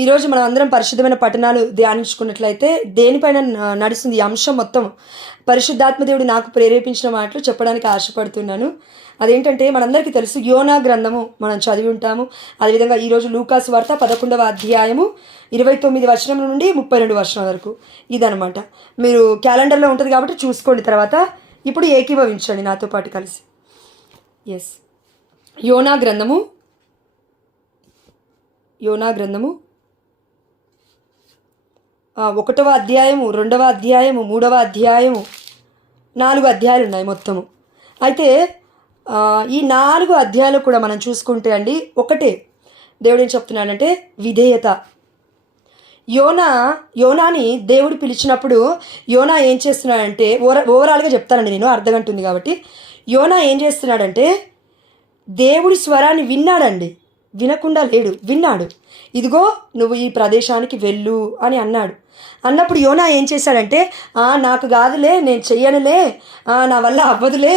ఈరోజు మనం అందరం పరిశుద్ధమైన పట్టణాలు ధ్యానించుకున్నట్లయితే దేనిపైన నడుస్తుంది ఈ అంశం మొత్తం పరిశుద్ధాత్మ దేవుడు నాకు ప్రేరేపించిన మాటలు చెప్పడానికి ఆశపడుతున్నాను. అదేంటంటే మనందరికీ తెలుసు యోనా గ్రంథము మనం చదివి ఉంటాము. అదేవిధంగా ఈరోజు లూకాసు వార్త 11వ అధ్యాయము 29 వచనం నుండి 32 వచనం వరకు ఇదనమాట. మీరు క్యాలెండర్లో ఉంటుంది కాబట్టి చూసుకోండి. తర్వాత ఇప్పుడు ఏకీభవించండి నాతో పాటు కలిసి. ఎస్, యోనా గ్రంథము 1వ అధ్యాయము, 2వ అధ్యాయము, 3వ అధ్యాయము, 4 అధ్యాయాలు ఉన్నాయి మొత్తము. అయితే ఈ 4 అధ్యాయాలు కూడా మనం చూసుకుంటే అండి ఒకటే దేవుడు ఏం చెప్తున్నాడంటే విధేయత. యోనాని దేవుడు పిలిచినప్పుడు యోనా ఏం చేస్తున్నాడంటే ఓవరాల్గా చెప్తానండి, నేను అర్ధగంట ఉంది కాబట్టి. యోనా ఏం చేస్తున్నాడంటే దేవుడి స్వరాన్ని విన్నాడండి, వినకుండా లేడు, విన్నాడు. ఇదిగో నువ్వు ఈ ప్రదేశానికి వెళ్ళు అని అన్నాడు. అన్నప్పుడు యోనా ఏం చేశాడంటే నాకు కాదులే, నేను చెయ్యనులే, నా వల్ల అవ్వదులే,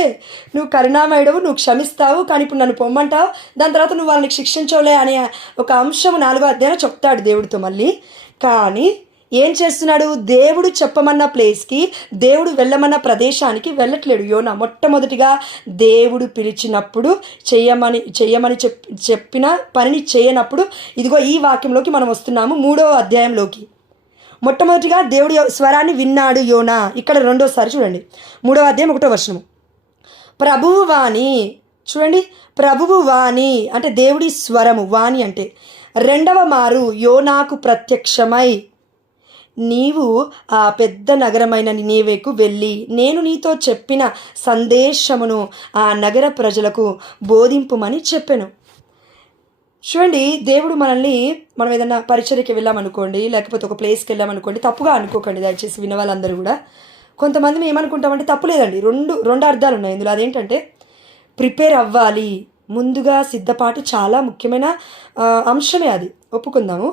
నువ్వు కరుణామయుడవు, నువ్వు క్షమిస్తావు, కానీ ఇప్పుడు నన్ను పొమ్మంటావు, దాని తర్వాత నువ్వు వాళ్ళని శిక్షించవులే అనే ఒక అంశం 4వ అధ్యాయంలో చెప్తాడు దేవుడితో మళ్ళీ. కానీ ఏం చేస్తున్నాడు? దేవుడు చెప్పమన్న ప్లేస్కి, దేవుడు వెళ్ళమన్న ప్రదేశానికి వెళ్ళట్లేడు యోనా. మొట్టమొదటిగా దేవుడు పిలిచినప్పుడు చెయ్యమని చెప్పిన పనిని చేయనప్పుడు ఇదిగో ఈ వాక్యంలోకి మనం వస్తున్నాము, 3వ అధ్యాయంలోకి. మొట్టమొదటిగా దేవుడి స్వరాన్ని విన్నాడు యోనా. ఇక్కడ రెండోసారి చూడండి, 3వ అధ్యాయం 1వ వచనము. ప్రభువు వాణి, చూడండి, ప్రభువు వాణి అంటే దేవుడి స్వరము, వాణి అంటే. 2వ మారు యోనాకు ప్రత్యక్షమై, నీవు ఆ పెద్ద నగరమైన నినేవేకు వెళ్ళి నేను నీతో చెప్పిన సందేశమును ఆ నగర ప్రజలకు బోధింపుమని చెప్పెను. చూడండి, దేవుడు మనం ఏదైనా పరిచర్యకి వెళ్ళామనుకోండి, లేకపోతే ఒక ప్లేస్కి వెళ్ళామనుకోండి, తప్పుగా అనుకోకండి దయచేసి విన్న వాళ్ళందరూ కూడా. కొంతమంది మేము ఏమనుకుంటామంటే తప్పు లేదండి, రెండు అర్థాలు ఉన్నాయి ఇందులో. అదేంటంటే ప్రిపేర్ అవ్వాలి, ముందుగా సిద్ధపాటు చాలా ముఖ్యమైన అంశమే, అది ఒప్పుకుందాము.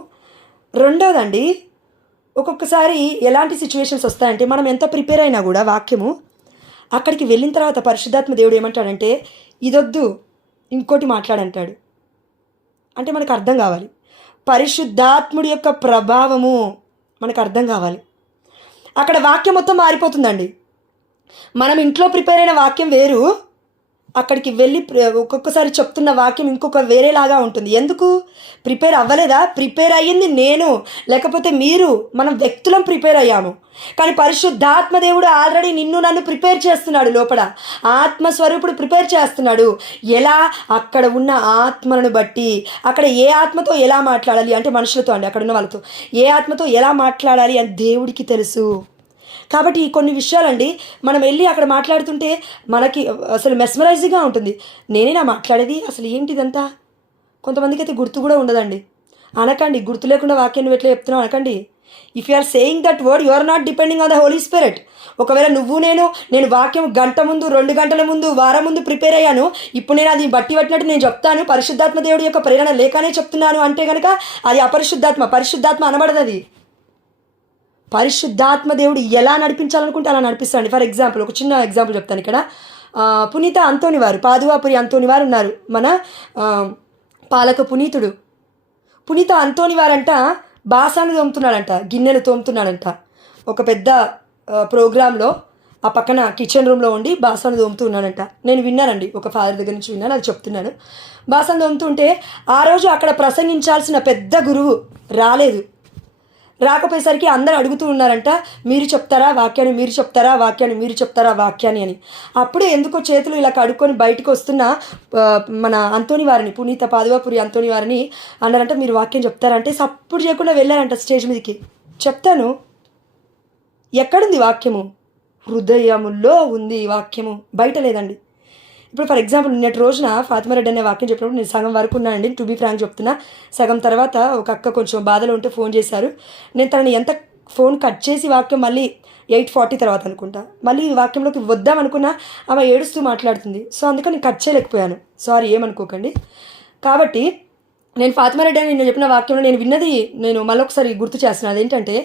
రెండవదండి, ఒక్కొక్కసారి ఎలాంటి సిచ్యువేషన్స్ వస్తాయంటే మనం ఎంత ప్రిపేర్ అయినా కూడా వాక్యము అక్కడికి వెళ్ళిన తర్వాత పరిశుద్ధాత్మ దేవుడు ఏమంటాడంటే ఇదొద్దు, ఇంకోటి మాట్లాడంటాడు. అంటే మనకు అర్థం కావాలి, పరిశుద్ధాత్ముడి యొక్క ప్రభావము మనకు అర్థం కావాలి. అక్కడ వాక్యం మొత్తం మారిపోతుందండి. మనం ఇంట్లో ప్రిపేర్ అయిన వాక్యం వేరు, అక్కడికి వెళ్ళి ఒక్కొక్కసారి చెప్తున్న వాక్యం ఇంకొక వేరేలాగా ఉంటుంది. ఎందుకు? ప్రిపేర్ అవ్వలేదా? ప్రిపేర్ అయ్యింది నేను, లేకపోతే మీరు, మనం వ్యక్తులం ప్రిపేర్ అయ్యాము. కానీ పరిశుద్ధాత్మ దేవుడు ఆల్రెడీ నిన్ను నన్ను ప్రిపేర్ చేస్తున్నాడు. లోపల ఆత్మస్వరూపుడు ప్రిపేర్ చేస్తున్నాడు. ఎలా? అక్కడ ఉన్న ఆత్మలను బట్టి, అక్కడ ఏ ఆత్మతో ఎలా మాట్లాడాలి అంటే మనుషులతో అండి, అక్కడ ఉన్న వాళ్ళతో ఏ ఆత్మతో ఎలా మాట్లాడాలి అని దేవుడికి తెలుసు. కాబట్టి కొన్ని విషయాలండి మనం వెళ్ళి అక్కడ మాట్లాడుతుంటే మనకి అసలు మెస్మరైజింగ్గా ఉంటుంది. నేనేనా మాట్లాడేది, అసలు ఏంటిదంతా? కొంతమందికి అయితే గుర్తు కూడా ఉండదండి. అనకండి, గుర్తు లేకుండా వాక్యం నువ్వు ఎట్లా చెప్తున్నావు అనకండి. If you are saying that word you are not depending on the holy spirit. ఒకవేళ నేను వాక్యం గంట ముందు, 2 గంటల ముందు, వారం ముందు ప్రిపేర్ అయ్యాను, ఇప్పుడు నేను అది పట్టినట్టు నేను చెప్తాను, పరిశుద్ధాత్మ దేవుడి యొక్క ప్రేరణ లేకనే చెప్తున్నాను అంటే కనుక అది పరిశుద్ధాత్మ అనబడదు. అది పరిశుద్ధాత్మ దేవుడు ఎలా నడిపించాలనుకుంటే అలా నడిపిస్తాడు. ఫర్ ఎగ్జాంపుల్, ఒక చిన్న ఎగ్జాంపుల్ చెప్తాను ఇక్కడ. పునీత అంతోని వారు, పాదువాపురి అంతోని వారు ఉన్నారు, మన పాలక పునీతుడు. పునీత అంతోని వారంట బాసాను తోముతున్నాడంట, గిన్నెలు తోముతున్నాడంట. ఒక పెద్ద ప్రోగ్రాంలో ఆ పక్కన కిచెన్ రూమ్లో ఉండి బాసాను తోముతున్నాడంట. నేను విన్నానండి, ఒక ఫాదర్ దగ్గర నుంచి విన్నాను, అది చెప్తున్నాను. బాసాను తోముతుంటే ఆ రోజు అక్కడ ప్రసంగించాల్సిన పెద్ద గురువు రాకపోయేసరికి అందరూ అడుగుతూ ఉన్నారంట, మీరు చెప్తారా వాక్యాన్ని, మీరు చెప్తారా వాక్యాన్ని, మీరు చెప్తారా వాక్యాన్ని అని. అప్పుడే ఎందుకో చేతులు ఇలా కడుక్కొని బయటకు వస్తున్న మన అంతోని వారిని, పునీత పాదువాపురి అంతోని వారిని అన్నారంట, మీరు వాక్యం చెప్తారంటే సప్పుడు చేయకుండా వెళ్ళారంట స్టేజ్ మీదకి. చెప్తాను, ఎక్కడుంది వాక్యము? హృదయములో ఉంది వాక్యము, బయట లేదండి. ఇప్పుడు ఫర్ ఎగ్జాంపుల్ నిన్నటి రోజున ఫాతిమా రెడ్డి అనే వాక్యం చెప్పినప్పుడు నేను సగం వరకు ఉన్నానండి, టు బీ ఫ్రాంక్ చెప్తున్నా. సగం తర్వాత ఒక అక్క కొంచెం బాధలో ఉంటే ఫోన్ చేశారు. నేను తనని ఎంత ఫోన్ కట్ చేసి వాక్యం మళ్ళీ 8:40 తర్వాత అనుకుంటా మళ్ళీ ఈ వాక్యంలోకి వద్దామనుకున్నా, ఆమె ఏడుస్తూ మాట్లాడుతుంది. సో అందుకని నేను కట్ చేయలేకపోయాను, సారీ, ఏమనుకోకండి. కాబట్టి నేను ఫాతిమా రెడ్డి అని నేను చెప్పిన వాక్యంలో నేను విన్నది నేను మళ్ళొకసారి గుర్తు చేస్తున్నాను. అదేంటంటే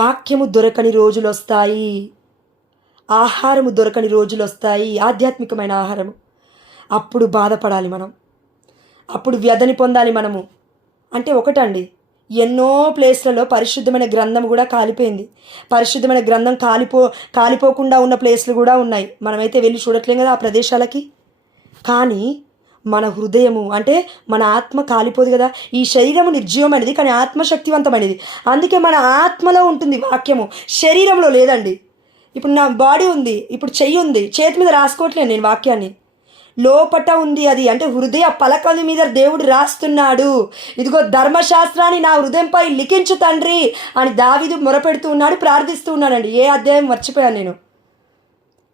వాక్యము దొరకని రోజులు వస్తాయి, ఆహారము దొరకని రోజులు వస్తాయి, ఆధ్యాత్మికమైన ఆహారము. అప్పుడు బాధపడాలి మనం, అప్పుడు వ్యధని పొందాలి మనము. అంటే ఒకటండి, ఎన్నో ప్లేస్లలో పరిశుద్ధమైన గ్రంథం కూడా కాలిపోయింది. పరిశుద్ధమైన గ్రంథం కాలిపోకుండా ఉన్న ప్లేస్లు కూడా ఉన్నాయి. మనమైతే వెళ్ళి చూడట్లేం కదా ఆ ప్రదేశాలకి. కానీ మన హృదయము అంటే మన ఆత్మ కాలిపోదు కదా. ఈ శరీరము నిర్జీవమైనది కానీ ఆత్మశక్తివంతమైనది. అందుకే మన ఆత్మలో ఉంటుంది వాక్యము, శరీరంలో లేదండి. ఇప్పుడు నా బాడీ ఉంది, ఇప్పుడు చెయ్యి ఉంది, చేతి మీద రాసుకోవట్లేదు నేను వాక్యాన్ని, లోపట ఉంది అది. అంటే హృదయ పలకల మీద దేవుడు రాస్తున్నాడు. ఇదిగో ధర్మశాస్త్రాన్ని నా హృదయంపై లిఖించు తండ్రి అని దావీదు మొరపెడుతూ ఉన్నాడు, ప్రార్థిస్తూ ఉన్నాడండి. ఏ అధ్యాయం మర్చిపోయాను నేను.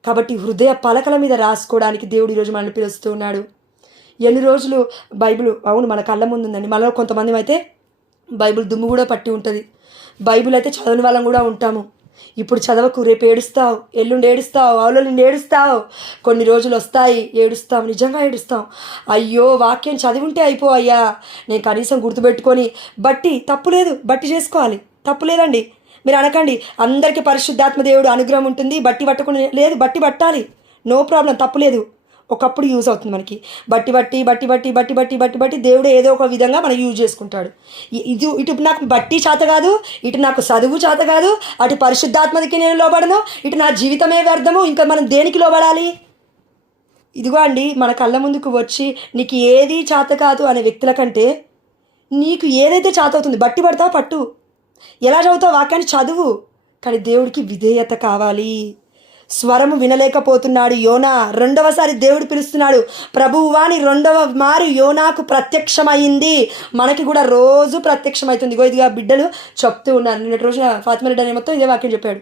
కాబట్టి హృదయ పలకల మీద రాసుకోవడానికి దేవుడు ఈరోజు మనల్ని పిలుస్తూ ఉన్నాడు. ఎన్ని రోజులు బైబిల్ అవును మన కళ్ళ ముందు ఉందండి. మనలో కొంతమంది అయితే బైబిల్ దుమ్ము కూడా పట్టి ఉంటుంది. బైబిల్ అయితే చదవని వాళ్ళం కూడా ఉంటాము. ఇప్పుడు చదవకు, రేపు ఏడుస్తావు, ఎల్లుండి ఏడుస్తావు, అవలోండి ఏడుస్తావు, కొన్ని రోజులు వస్తాయి ఏడుస్తావు, నిజంగా ఏడుస్తావు. అయ్యో వాక్యం చదివి ఉంటే అయ్యా నేను కనీసం గుర్తుపెట్టుకొని బట్టి తప్పులేదు, బట్టి చేసుకోవాలి, తప్పులేదండి. మీరు అనకండి అందరికీ పరిశుద్ధాత్మ దేవుడు అనుగ్రహం ఉంటుంది బట్టి పట్టుకుని, లేదు, బట్టి పట్టాలి, నో ప్రాబ్లం, తప్పులేదు. ఒకప్పుడు యూజ్ అవుతుంది మనకి. బట్టి బట్టి బట్టి బట్టి బట్టి బట్టి బట్టి బట్టి దేవుడు ఏదో ఒక విధంగా మనం యూజ్ చేసుకుంటాడు. ఇటు నాకు బట్టి చేత కాదు, ఇటు నాకు చదువు చేత కాదు, అటు పరిశుద్ధాత్మకి నేను లోబడను, ఇటు నా జీవితమే వ్యర్థము, ఇంకా మనం దేనికి లోబడాలి? ఇదిగో అండి మన కళ్ళ ముందుకు వచ్చి నీకు ఏది చేత కాదు అనే వ్యక్తుల కంటే నీకు ఏదైతే చేత అవుతుంది బట్టి పడతావు, పట్టు. ఎలా చదువుతావు వాక్యాన్ని చదువు, కానీ దేవుడికి విధేయత కావాలి. స్వరము వినలేకపోతున్నాడు యోనా. రెండవసారి దేవుడు పిలుస్తున్నాడు. ప్రభువా నీ రెండవ మారు యోనాకు ప్రత్యక్షమైంది. మనకి కూడా రోజు ప్రత్యక్షమవుతుంది. ఇదిగా బిడ్డలు చెప్తూ ఉన్నారు. నిన్నటి రోజున ఫాతిమా రెడ్డి అనే మొత్తం ఇదే వాక్యం చెప్పాడు.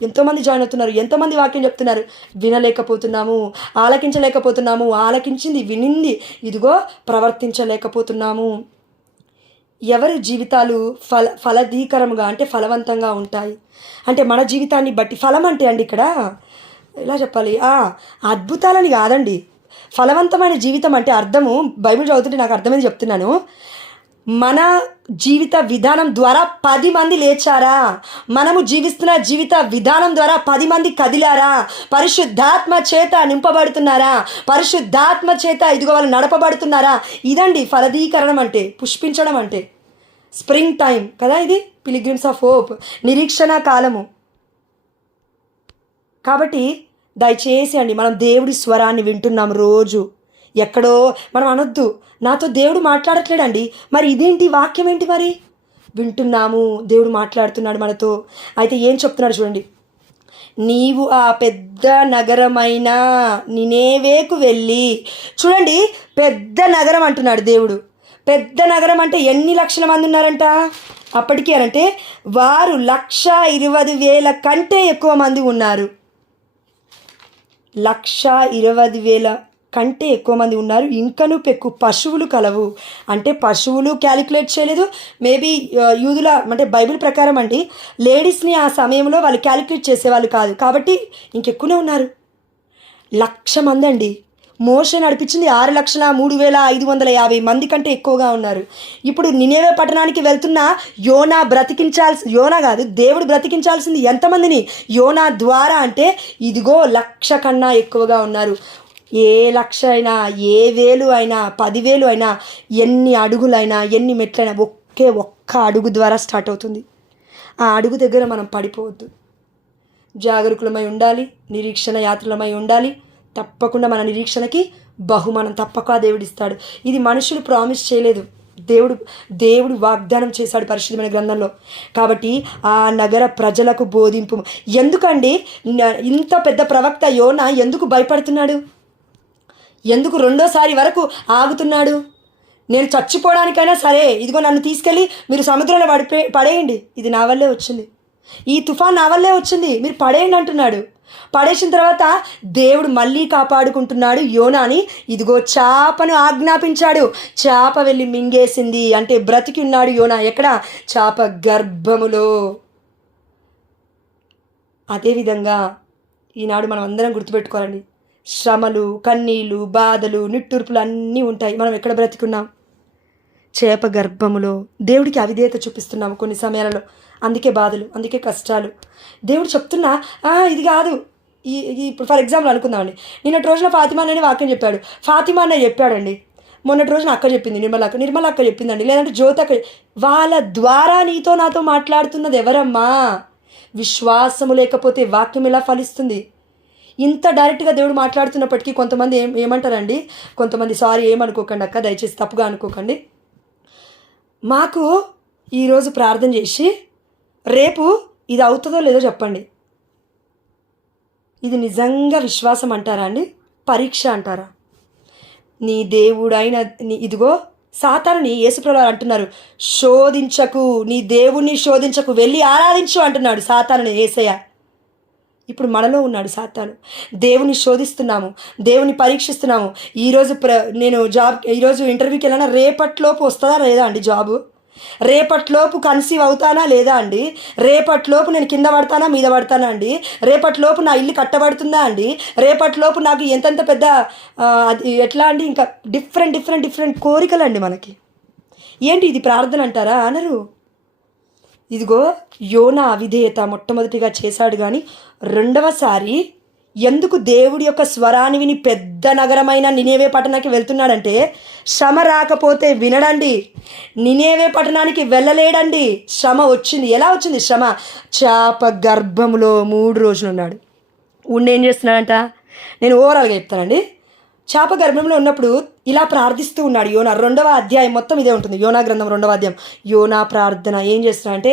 ఎంతోమంది జాయిన్ అవుతున్నారు, ఎంతోమంది వాక్యం చెప్తున్నారు. వినలేకపోతున్నాము, ఆలకించలేకపోతున్నాము, ఆలకించింది వినింది ఇదిగో ప్రవర్తించలేకపోతున్నాము. ఎవరి జీవితాలు ఫలదీకరముగా అంటే ఫలవంతంగా ఉంటాయి అంటే మన జీవితాన్ని బట్టి. ఫలం అంటే అండి ఇక్కడ ఎలా చెప్పాలి, అద్భుతాలని కాదండి. ఫలవంతమైన జీవితం అంటే అర్థము బైబిల్ చదువుతుంటే నాకు అర్థమైంది చెప్తున్నాను. మన జీవిత విధానం ద్వారా 10 మంది లేచారా, మనము జీవిస్తున్న జీవిత విధానం ద్వారా 10 మంది కదిలారా, పరిశుద్ధాత్మ చేత నింపబడుతున్నారా, పరిశుద్ధాత్మ చేత ఇదిగో వాళ్ళు నడపబడుతున్నారా. ఇదండి ఫలదీకరణం అంటే, పుష్పించడం అంటే. స్ప్రింగ్ టైం కదా ఇది, పిలిగ్రిమ్స్ ఆఫ్ హోప్, నిరీక్షణ కాలము. కాబట్టి దయచేసి అండి మనం దేవుడి స్వరాన్ని వింటున్నాం రోజు. ఎక్కడో మనం అనొద్దు నాతో దేవుడు మాట్లాడట్లేడండి, మరి ఇదేంటి వాక్యం ఏంటి, మరి వింటున్నాము దేవుడు మాట్లాడుతున్నాడు మనతో. అయితే ఏం చెప్తున్నాడు చూడండి. నీవు ఆ పెద్ద నగరమైన నినేవేకు వెళ్ళి, చూడండి పెద్ద నగరం అంటున్నాడు దేవుడు. పెద్ద నగరం అంటే ఎన్ని లక్షల మంది ఉన్నారంట అప్పటికీ అనంటే వారు 1,20,000 కంటే ఎక్కువ మంది ఉన్నారు. 1,20,000 కంటే ఎక్కువ మంది ఉన్నారు. ఇంకను పెక్కు పశువులు కలవు. అంటే పశువులు క్యాలిక్యులేట్ చేయలేదు. మేబీ యూదుల అంటే బైబిల్ ప్రకారం అండి లేడీస్ని ఆ సమయంలో వాళ్ళు క్యాలిక్యులేట్ చేసేవాళ్ళు కాదు కాబట్టి ఇంకెక్కువనే ఉన్నారు. 1,00,000 మంది అండి. మోషే నడిపించింది 6,03,550 మంది కంటే ఎక్కువగా ఉన్నారు. ఇప్పుడు నినేవే పట్టణానికి వెళ్తున్న యోనా కాదు దేవుడు బ్రతికించాల్సింది ఎంతమందిని? యోనా ద్వారా. అంటే ఇదిగో 1,00,000 కన్నా ఎక్కువగా ఉన్నారు. ఏ 1,00,000 అయినా, ఏ 1,000 అయినా, 10,000 అయినా, ఎన్ని అడుగులైనా, ఎన్ని మెట్లైనా ఒక్క అడుగు ద్వారా స్టార్ట్ అవుతుంది. ఆ అడుగు దగ్గర మనం పడిపోవద్దు. జాగరూకులమై ఉండాలి, నిరీక్షణ యాత్రలమై ఉండాలి. తప్పకుండా మన నిరీక్షణకి బహుమానం తప్పక దేవుడిస్తాడు. ఇది మనుషులు ప్రామిస్ చేయలేదు, దేవుడు వాగ్దానం చేశాడు పరిశుద్ధమైన గ్రంథంలో. కాబట్టి ఆ నగర ప్రజలకు బోధింపు. ఎందుకండి ఇంత పెద్ద ప్రవక్త యోనా ఎందుకు భయపడుతున్నాడు? ఎందుకు రెండోసారి వరకు ఆగుతున్నాడు? నేను చచ్చిపోవడానికైనా సరే ఇదిగో నన్ను తీసుకెళ్ళి మీరు సముద్రంలో పడేయండి, ఇది నా వల్లే వచ్చింది, ఈ తుఫాన్ నా వల్లే వచ్చింది, మీరు పడేయండి అంటున్నాడు. పడేసిన తర్వాత దేవుడు మళ్ళీ కాపాడుకుంటున్నాడు యోనాని. ఇదిగో చేపను ఆజ్ఞాపించాడు, చేప వెళ్ళి మింగేసింది. అంటే బ్రతికి ఉన్నాడు యోనా. ఎక్కడ? చేప గర్భములో. అదేవిధంగా ఈనాడు మనం అందరం గుర్తుపెట్టుకోవాలండి, శ్రమలు, కన్నీళ్ళు, బాధలు, నిట్టూర్పులు అన్నీ ఉంటాయి. మనం ఎక్కడ బ్రతికున్నాం? చేప గర్భములో. దేవుడికి అవిధేయత చూపిస్తున్నాము కొన్ని సమయాలలో, అందుకే బాధలు, అందుకే కష్టాలు. దేవుడు చెప్తున్నా ఇది కాదు. ఇప్పుడు ఫర్ ఎగ్జాంపుల్ అనుకుందామండి, నిన్నటి రోజున ఫాతిమా అనే వాక్యం చెప్పాడు. ఫాతిమా అన్న చెప్పాడండి, మొన్నటి రోజున అక్క చెప్పింది, నిర్మల అక్క చెప్పిందండి, లేదంటే జ్యోతి అక్క. వాళ్ళ ద్వారా నీతో నాతో మాట్లాడుతున్నది ఎవరమ్మా? విశ్వాసము లేకపోతే వాక్యం ఎలా ఫలిస్తుంది? ఇంత డైరెక్ట్గా దేవుడు మాట్లాడుతున్నప్పటికీ కొంతమంది ఏమంటారండి, కొంతమంది సారీ ఏమనుకోకండి అక్క, దయచేసి తప్పుగా అనుకోకండి, మాకు ఈరోజు ప్రార్థన చేసి రేపు ఇది అవుతుందో లేదో చెప్పండి. ఇది నిజంగా విశ్వాసం అంటారా అండి? పరీక్ష అంటారా? నీ దేవుడైన ఇదిగో సాతానుని యేసుప్రభువు అంటున్నారు, శోధించకు, నీ దేవుణ్ణి శోధించకు, వెళ్ళి ఆరాధించు అంటున్నాడు సాతానుని యేసయ్య. ఇప్పుడు మనలో ఉన్నాడు సాతాను. దేవుని శోధిస్తున్నాము, దేవుని పరీక్షిస్తున్నాము. నేను ఈరోజు ఇంటర్వ్యూకి వెళ్ళినా రేపట్లోపు వస్తుందా లేదా అండి జాబు? రేపట్లోపు కన్సీవ్ అవుతానా లేదా అండి? రేపట్లోపు నేను కింద పడతానా మీద పడతానా అండి? రేపట్లోపు నా ఇల్లు కట్టబడుతుందా అండి? రేపట్లోపు నాకు ఎంతెంత పెద్ద అది ఎట్లా అండి, ఇంకా డిఫరెంట్ కోరికలు అండి మనకి. ఏంటి ఇది ప్రార్థన అంటారా? అనరు. ఇదిగో యోనా అవిధేయత మొట్టమొదటిగా చేశాడు, కానీ రెండవసారి ఎందుకు దేవుడి యొక్క స్వరాన్ని విని పెద్ద నగరమైన నినేవే పట్టణానికి వెళ్తున్నాడంటే, శ్రమ రాకపోతే వినడండి, నినేవే పట్టణానికి వెళ్ళలేడండి. శ్రమ వచ్చింది. ఎలా వచ్చింది శ్రమ? చేప గర్భంలో 3 రోజులు ఉన్నాడు. ఏం చేస్తున్నాడంట? నేను ఓవరాల్గా చెప్తానండి. చేప గర్భంలో ఉన్నప్పుడు ఇలా ప్రార్థిస్తూ ఉన్నాడు యోనా. 2వ అధ్యాయం మొత్తం ఇదే ఉంటుంది. యోనా గ్రంథం 2వ అధ్యాయం యోనా ప్రార్థన. ఏం చేస్తున్నాడంటే,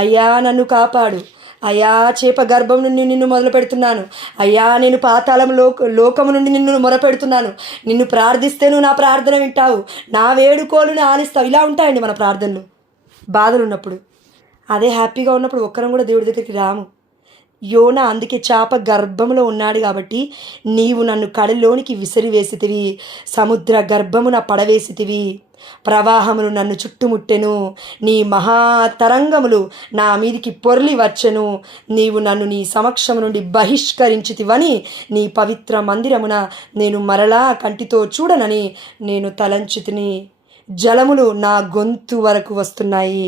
అయ్యా నన్ను కాపాడు, అయ్యా చేప గర్భం నుండి నిన్ను మొదలు పెడుతున్నాను, అయ్యా నేను పాతాళం లోకము నుండి నిన్ను మొరపెడుతున్నాను, నిన్ను ప్రార్థిస్తే నువ్వు నా ప్రార్థన వింటావు, నా వేడుకోలుని ఆలిస్తావు. ఇలా ఉంటాయండి మన ప్రార్థనలు బాధలు ఉన్నప్పుడు. అదే హ్యాపీగా ఉన్నప్పుడు ఒక్కరం కూడా దేవుడి దగ్గరికి రాము. యోనా అందుకే చేప గర్భంలో ఉన్నాడు కాబట్టి, నీవు నన్ను కడలోనికి విసిరివేసితివి, సముద్ర గర్భమున పడవేసితివి, ప్రవాహములు నన్ను చుట్టుముట్టెను, నీ మహాతరంగములు నా మీదికి పొర్లి వచ్చెను, నీవు నన్ను నీ సమక్షము నుండి బహిష్కరించితివని నీ పవిత్ర మందిరమున నేను మరలా కంటితో చూడనని నేను తలంచితిని. జలములు నా గొంతు వరకు వస్తున్నాయి,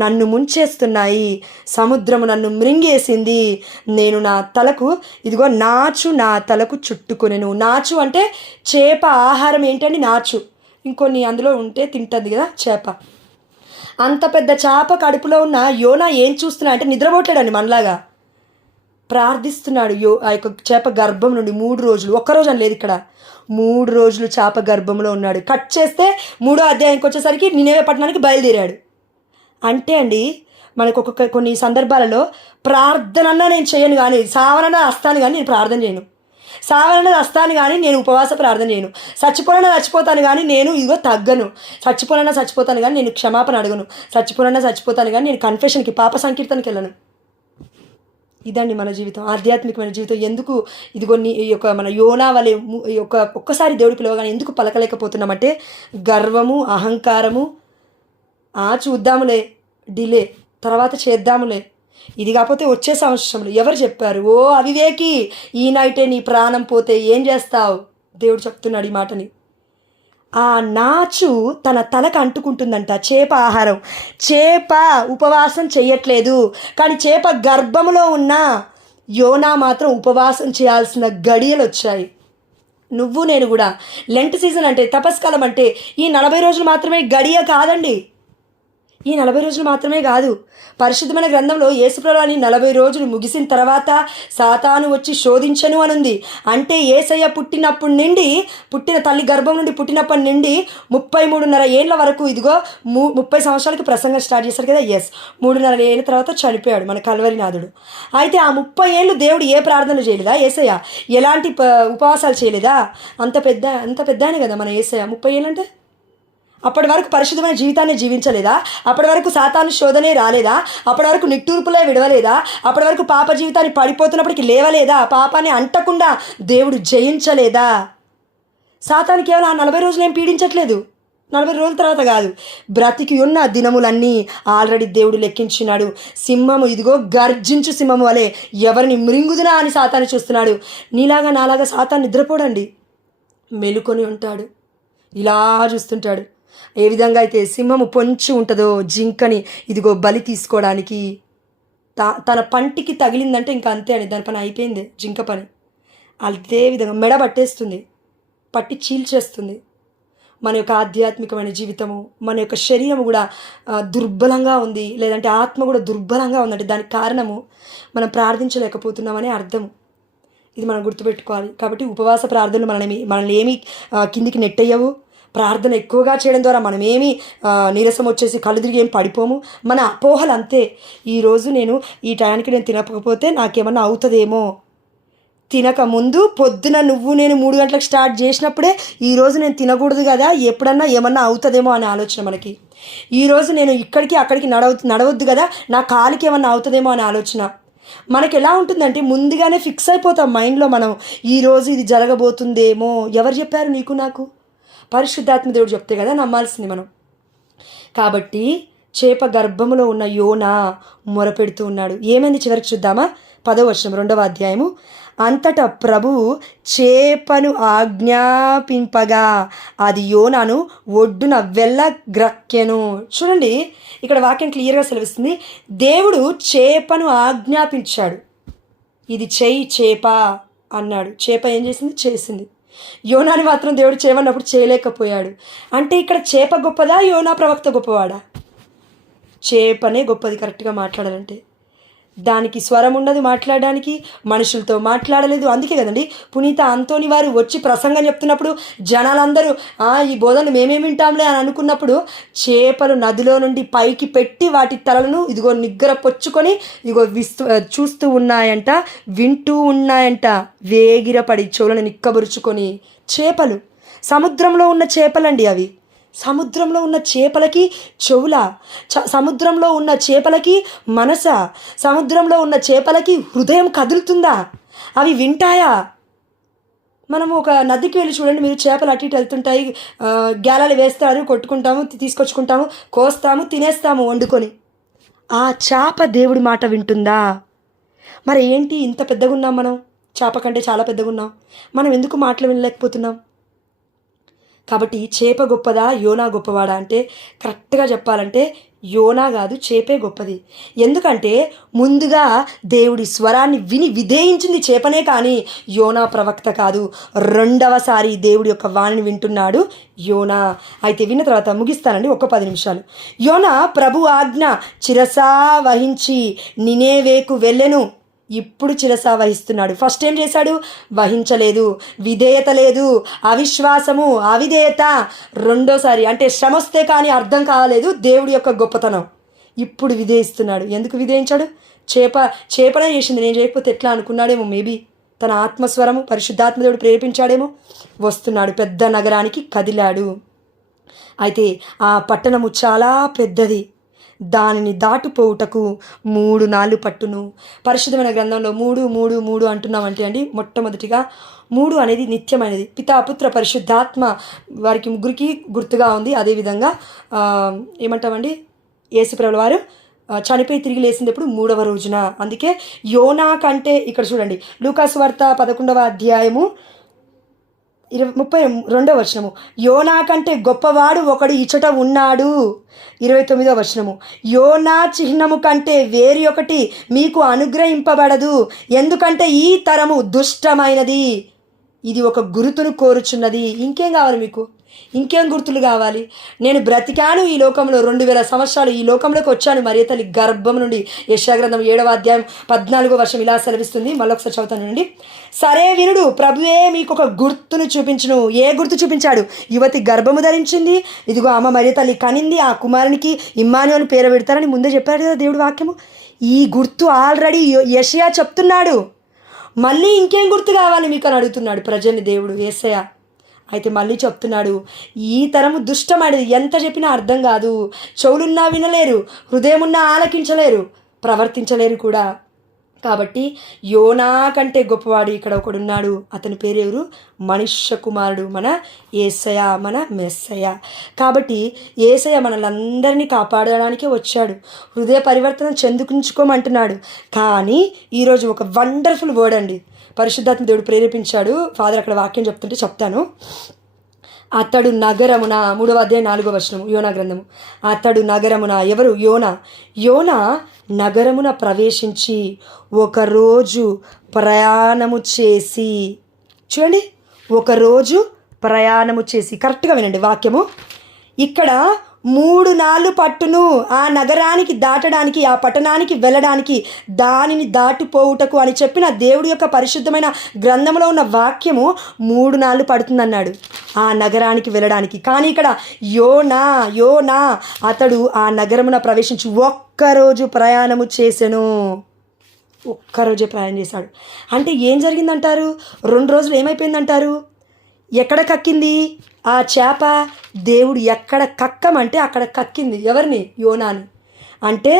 నన్ను ముంచేస్తున్నాయి, సముద్రము నన్ను మృంగేసింది, నేను నా తలకు ఇదిగో నాచు నా తలకు చుట్టుకొనెను. నాచు అంటే చేప ఆహారం ఏంటండి? నాచు. ఇంకొన్ని అందులో ఉంటే తింటుంది కదా చేప. అంత పెద్ద చేప కడుపులో ఉన్న యోనా ఏం చూస్తున్నా అంటే నిద్రపోట్లాడండి మనలాగా, ప్రార్థిస్తున్నాడు. ఆ యొక్క చేప గర్భం నుండి 3 రోజులు, ఒక్కరోజు అని లేదు ఇక్కడ, 3 రోజులు చేప గర్భంలో ఉన్నాడు. కట్ చేస్తే 3వ అధ్యాయంకి వచ్చేసరికి నినేవే పట్టణానికి బయలుదేరాడు. అంటే అండి మనకు కొన్ని సందర్భాలలో ప్రార్థనన్నా నేను చేయను, కానీ సావనన్నా వస్తాను, కానీ నేను ప్రార్థన చేయను. సావనన్నా వస్తాను కానీ నేను ఉపవాస ప్రార్థన చేయను. చచ్చిపోనన్నా చచ్చిపోతాను కానీ నేను ఇదిగో తగ్గను. చచ్చిపోతాను కానీ నేను క్షమాపణ అడగను. చచ్చిపోతాను కానీ నేను కన్ఫెషన్కి, పాప సంకీర్తనకి వెళ్ళను. ఇదండి మన జీవితం, ఆధ్యాత్మికమైన జీవితం. ఎందుకు ఇదిగో ఈ యొక్క మన యోనా వలె ఒక్కసారి దేవుడి పిలవగానే ఎందుకు పలకలేకపోతున్నామంటే, గర్వము, అహంకారము, చూద్దాములే, డిలే, తర్వాత చేద్దాములే, ఇది కాకపోతే వచ్చే సంవత్సరంలో. ఎవరు చెప్పారు? ఓ అవివేకి, ఈ నైటే నీ ప్రాణం పోతే ఏం చేస్తావు? దేవుడు చెప్తున్నాడు ఈ మాటని. ఆ నాచు తన తలకు అంటుకుంటుందంట, చేప ఆహారం. చేప ఉపవాసం చేయట్లేదు, కానీ చేప గర్భంలో ఉన్న యోనా మాత్రం ఉపవాసం చేయాల్సిన గడియలు వచ్చాయి. నువ్వు నేను కూడా లెంట్ సీజన్ అంటే, తపస్కాలం అంటే ఈ 40 రోజులు మాత్రమే గడియ కాదండి. ఈ 40 రోజులు మాత్రమే కాదు. పరిశుద్ధమైన గ్రంథంలో యేసుప్రభుని 40 రోజులు ముగిసిన తర్వాత సాతాను వచ్చి శోధించను అనుంది. అంటే యేసయ్య పుట్టిన తల్లి గర్భం నుండి పుట్టినప్పటి నుండి 33.5 ఏళ్ళ వరకు ఇదిగో 30 సంవత్సరాలకి ప్రసంగం స్టార్ట్ చేశారు కదా. 3.5 ఏళ్ళ తర్వాత చనిపోయాడు మన కల్వరినాథుడు. అయితే ఆ 30 ఏళ్ళు దేవుడు ఏ ప్రార్థనలు చేయలేదా? యేసయ్య ఎలాంటి ఉపవాసాలు చేయలేదా? అంత పెద్ద కదా మన యేసయ్య. 30 ఏళ్ళు అంటే అప్పటి వరకు పరిశుద్ధమైన జీవితాన్ని జీవించలేదా? అప్పటి వరకు సాతాను శోధనే రాలేదా? అప్పటి వరకు నిట్టూర్పులే విడవలేదా? అప్పటి వరకు పాప జీవితాన్ని పడిపోతున్నప్పటికీ లేవలేదా? పాపాన్ని అంటకుండా దేవుడు జయించలేదా? సాతాను కేవలం ఆ 40 రోజులు ఏం పీడించట్లేదు. 40 రోజుల తర్వాత కాదు, బ్రతికి ఉన్న దినములన్నీ ఆల్రెడీ దేవుడు లెక్కించినాడు. సింహము ఇదిగో గర్జించు సింహము వలె ఎవరిని మృంగుదునా అని సాతాను చూస్తున్నాడు. నీలాగా నాలాగా సాతాను నిద్రపోడండి, మెలుకొని ఉంటాడు, ఇలా చూస్తుంటాడు. ఏ విధంగా అయితే సింహము పొంచి ఉంటుందో జింకని ఇదిగో బలి తీసుకోవడానికి, తన పంటికి తగిలిందంటే ఇంకా అంతే అని, దాని పని అయిపోయింది జింక పని. అదే విధంగా మెడ పట్టేస్తుంది, పట్టి చీల్చేస్తుంది. మన యొక్క ఆధ్యాత్మికమైన జీవితము, మన యొక్క శరీరము కూడా దుర్బలంగా ఉంది, లేదంటే ఆత్మ కూడా దుర్బలంగా ఉందంటే దానికి కారణము మనం ప్రార్థించలేకపోతున్నామనే అర్థం. ఇది మనం గుర్తుపెట్టుకోవాలి. కాబట్టి ఉపవాస ప్రార్థనలు మనల్ని ఏమీ కిందికి నెట్టయ్యవు. ప్రార్థన ఎక్కువగా చేయడం ద్వారా మనం ఏమీ నీరసం వచ్చేసి కళ్ళు తిరిగి ఏం పడిపోము. మన అపోహలు అంతే. ఈరోజు నేను ఈ టయానికి నేను తినకపోతే నాకేమన్నా అవుతుందేమో, తినక ముందు పొద్దున నేను 3 గంటలకు స్టార్ట్ చేసినప్పుడే ఈరోజు నేను తినకూడదు కదా, ఎప్పుడన్నా ఏమన్నా అవుతుందేమో అనే ఆలోచన మనకి. ఈరోజు నేను ఇక్కడికి అక్కడికి నడవద్దు కదా, నా కాలికి ఏమన్నా అవుతుందేమో అనే ఆలోచన మనకి. ఎలా ఉంటుందంటే ముందుగానే ఫిక్స్ అయిపోతాం మైండ్లో మనం, ఈరోజు ఇది జరగబోతుందేమో. ఎవరు చెప్పారు నీకు నాకు? పరిశుద్ధాత్మ దేవుడు చెప్తే కదా నమ్మాల్సింది మనం. కాబట్టి చేప గర్భములో ఉన్న యోనా మొరపెడుతూ ఉన్నాడు. ఏమైంది చివరికి చూద్దామా? 10వ వచనం 2వ అధ్యాయము. అంతటా ప్రభువు చేపను ఆజ్ఞాపింపగా అది యోనాను ఒడ్డున వెళ్ళగ్రక్కెను. చూడండి, ఇక్కడ వాక్యం క్లియర్గా సెలవిస్తుంది. దేవుడు చేపను ఆజ్ఞాపించాడు, ఇది చెయ్యి చేప అన్నాడు. చేప ఏం చేసింది? చేసింది. యోనాని మాత్రం దేవుడు చేయమన్నప్పుడు చేయలేకపోయాడు. అంటే ఇక్కడ చేప గొప్పదా, యోనా ప్రవక్త గొప్పవాడా? చేపనే గొప్పది కరెక్ట్గా మాట్లాడాలంటే. దానికి స్వరం ఉండదు మాట్లాడడానికి, మనుషులతో మాట్లాడలేదు. అందుకే కదండి పునీత అంతోని వారు వచ్చి ప్రసంగం చెప్తున్నప్పుడు జనాలందరూ ఈ బోధనలు మేమేమి వింటాంలే అని అనుకున్నప్పుడు చేపలు నదిలో నుండి పైకి పెట్టి వాటి తలలను ఇదిగో నిగ్గర పొచ్చుకొని ఇదిగో చూస్తూ ఉన్నాయంట, వింటూ ఉన్నాయంట, వేగిరపడి చెవులను నిక్కబరుచుకొని. చేపలు సముద్రంలో ఉన్న చేపలండి అవి. సముద్రంలో ఉన్న చేపలకి చెవుల, సముద్రంలో ఉన్న చేపలకి మనస, సముద్రంలో ఉన్న చేపలకి హృదయం కదులుతుందా? అవి వింటాయా? మనము ఒక నదికి వెళ్ళి చూడండి, మీరు చేపలు అటు ఇటు వెళ్తుంటాయి, గ్యాలాలు వేస్తారు, కొట్టుకుంటాము, తీసుకొచ్చుకుంటాము, కోస్తాము, తినేస్తాము వండుకొని. ఆ చేప దేవుడి మాట వింటుందా? మరి ఏంటి ఇంత పెద్దగా ఉన్నాం మనం? చేప కంటే చాలా పెద్దగా ఉన్నాం. మనం ఎందుకు మాటలు వినలేకపోతున్నాం? కాబట్టి చేప గొప్పదా, యోనా గొప్పవాడా అంటే కరెక్ట్గా చెప్పాలంటే యోనా కాదు, చేపే గొప్పది. ఎందుకంటే ముందుగా దేవుడి స్వరాన్ని విని విధేయించింది చేపనే కానీ యోనా ప్రవక్త కాదు. రెండవసారి దేవుడి యొక్క వాణిని వింటున్నాడు యోనా. అయితే విన్న తర్వాత ముగిస్తానండి, 10 నిమిషాలు. యోనా ప్రభు ఆజ్ఞ శిరసా వహించి నినేవేకు వెళ్ళెను. ఇప్పుడు శిరసా వహిస్తున్నాడు. ఫస్ట్ ఏం చేశాడు? వహించలేదు, విధేయత లేదు, అవిశ్వాసము, అవిధేయత. రెండోసారి అంటే శ్రమ వస్తే కానీ అర్థం కాలేదు దేవుడి యొక్క గొప్పతనం. ఇప్పుడు విధేయిస్తున్నాడు. ఎందుకు విధేయించాడు? చేపనే చేసింది, నేను చేయకపోతే ఎట్లా అనుకున్నాడేమో. మేబీ తన ఆత్మస్వరము పరిశుద్ధాత్మదేవుడు ప్రేరేపించాడేమో. వస్తున్నాడు, పెద్ద నగరానికి కదిలాడు. అయితే ఆ పట్టణము చాలా పెద్దది, దానిని దాటిపోవుటకు 3 నాళ్ళు పట్టును. పరిశుద్ధమైన గ్రంథంలో 3 అంటున్నామంటే అండి, మొట్టమొదటిగా 3 అనేది నిత్యమైనది. పితా పుత్ర పరిశుద్ధాత్మ వారికి ముగ్గురికి గుర్తుగా ఉంది. అదేవిధంగా ఏమంటామండి, యేసుప్రభుల వారు చనిపోయి తిరిగి లేచింది ఎప్పుడు? 3వ రోజున. అందుకే యోనా కంటే, ఇక్కడ చూడండి లూకాసు వార్త 11వ అధ్యాయము 32వ వచనము, యోనా కంటే గొప్పవాడు ఒకడు ఇచ్చట ఉన్నాడు. 29వ వచనము, యోనా చిహ్నము కంటే వేరు ఒకటి మీకు అనుగ్రహింపబడదు, ఎందుకంటే ఈ తరము దుష్టమైనది, ఇది ఒక గురుతును కోరుచున్నది. ఇంకేం కావాలి మీకు? ఇంకేం గుర్తులు కావాలి? నేను బ్రతికాను ఈ లోకంలో, 2000 సంవత్సరాలు ఈ లోకంలోకి వచ్చాను మరియ తల్లి గర్భం నుండి. యెషయా గ్రంథం 7వ అధ్యాయం 14వ వచనం ఇలా సెలవిస్తుంది. మళ్ళొకసారి చదువుతాను నుండి. సరే వినుడు, ప్రభువే మీకు ఒక గుర్తును చూపించును. ఏ గుర్తు చూపించాడు? యువతి గర్భము ధరించింది, ఇదిగో అమ్మ మరియ తల్లి కనింది, ఆ కుమారునికి ఇమ్మానుయేలు పేరు పెడతారని ముందే చెప్పాడు కదా దేవుడి వాక్యము. ఈ గుర్తు ఆల్రెడీ యెషయా చెప్తున్నాడు. మళ్ళీ ఇంకేం గుర్తు కావాలి మీకు అని అడుగుతున్నాడు ప్రజల్ని దేవుడు యేసయ్య. అయితే మళ్ళీ చెప్తున్నాడు, ఈ తరము దుష్టమైనది. ఎంత చెప్పినా అర్థం కాదు. చెవులున్నా వినలేరు, హృదయం ఉన్నా ఆలకించలేరు, ప్రవర్తించలేరు కూడా. కాబట్టి యోనా కంటే గొప్పవాడు ఇక్కడ ఒకడున్నాడు. అతని పేరెవరు? మనుష్య కుమారుడు, మన యేసయ్య, మన మెస్సయ్య. కాబట్టి యేసయ్య మనల్ని కాపాడడానికే వచ్చాడు. హృదయ పరివర్తన చెందుకుంచుకోమంటున్నాడు. కానీ ఈరోజు ఒక వండర్ఫుల్ వర్డ్ అండి, పరిశుద్ధాత్మ దేవుడు ప్రేరేపించాడు. ఫాదర్ అక్కడ వాక్యం చెప్తుంటే చెప్తాను. అతడు నగరమున, 3వ అధ్యాయం 4వ వచనము, యోనా గ్రంథము. అతడు నగరమున, ఎవరు? యోనా నగరమున ప్రవేశించి ఒకరోజు ప్రయాణము చేసి, చూడండి, ఒకరోజు ప్రయాణము చేసి, కరెక్ట్గా వినండి వాక్యము, ఇక్కడ 3 నాళ్ళు పట్టును ఆ నగరానికి దాటడానికి, ఆ పట్టణానికి వెళ్ళడానికి, దానిని దాటిపోవుటకు అని చెప్పిన దేవుడి యొక్క పరిశుద్ధమైన గ్రంథంలో ఉన్న వాక్యము 3 నాళ్ళు పడుతుందన్నాడు ఆ నగరానికి వెళ్ళడానికి. కానీ ఇక్కడ యోనా అతడు ఆ నగరమున ప్రవేశించి ఒక్కరోజు ప్రయాణము చేసెను. ఒక్కరోజే ప్రయాణం చేశాడు. అంటే ఏం జరిగిందంటారు? 2 రోజులు ఏమైపోయిందంటారు? ఎక్కడ కక్కింది ఆ చేప? దేవుడు ఎక్కడ కక్కమంటే అక్కడ కక్కింది. ఎవరిని? యోనాని. అంటే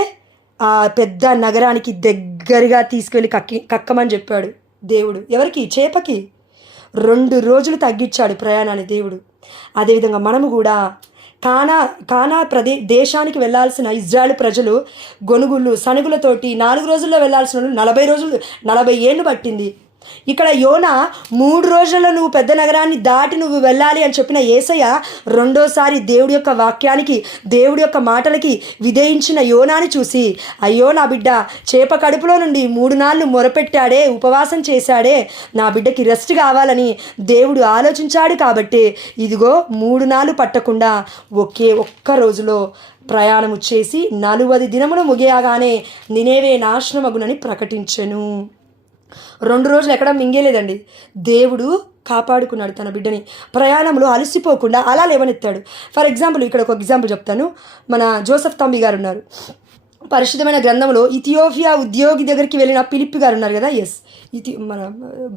ఆ పెద్ద నగరానికి దగ్గరగా తీసుకెళ్ళి కక్కమని చెప్పాడు దేవుడు. ఎవరికి? చేపకి. 2 రోజులు తగ్గించాడు ప్రయాణాన్ని దేవుడు. అదేవిధంగా మనము కూడా కానా దేశానికి వెళ్ళాల్సిన ఇజ్రాయెల్ ప్రజలు గొనుగుళ్ళు సనుగులతోటి 4 రోజుల్లో వెళ్ళాల్సిన 40 ఏళ్ళు పట్టింది. ఇక్కడ యోనా 3 రోజుల్లో నువ్వు పెద్ద నగరాన్ని దాటి నువ్వు వెళ్ళాలి అని చెప్పిన యేసయ్య రెండోసారి దేవుడి యొక్క వాక్యానికి, దేవుడి యొక్క మాటలకి విధేయించిన యోనాని చూసి, అయ్యో నా బిడ్డ చేప కడుపులో నుండి 3 నాళ్ళు మొరపెట్టాడే, ఉపవాసం చేశాడే, నా బిడ్డకి రెస్ట్ కావాలని దేవుడు ఆలోచించాడు. కాబట్టి ఇదిగో 3 నాళ్ళు పట్టకుండా ఒక్క రోజులో ప్రయాణము చేసి 40 దినములు ముగియగానే నినేవే నాశనమగునని ప్రకటించెను. 2 రోజులు ఎక్కడ మింగేలేదండి. దేవుడు కాపాడుకున్నాడు తన బిడ్డని. ప్రయాణంలో అలసిపోకుండా అలా లేవనెత్తాడు. ఫర్ ఎగ్జాంపుల్, ఇక్కడ ఒక ఎగ్జాంపుల్ చెప్తాను. మన జోసెఫ్ తంబి గారు ఉన్నారు. పరిశుద్ధమైన గ్రంథంలో ఇథియోపియా ఉద్యోగి దగ్గరికి వెళ్ళిన ఫిలిప్ గారు ఉన్నారు కదా. మన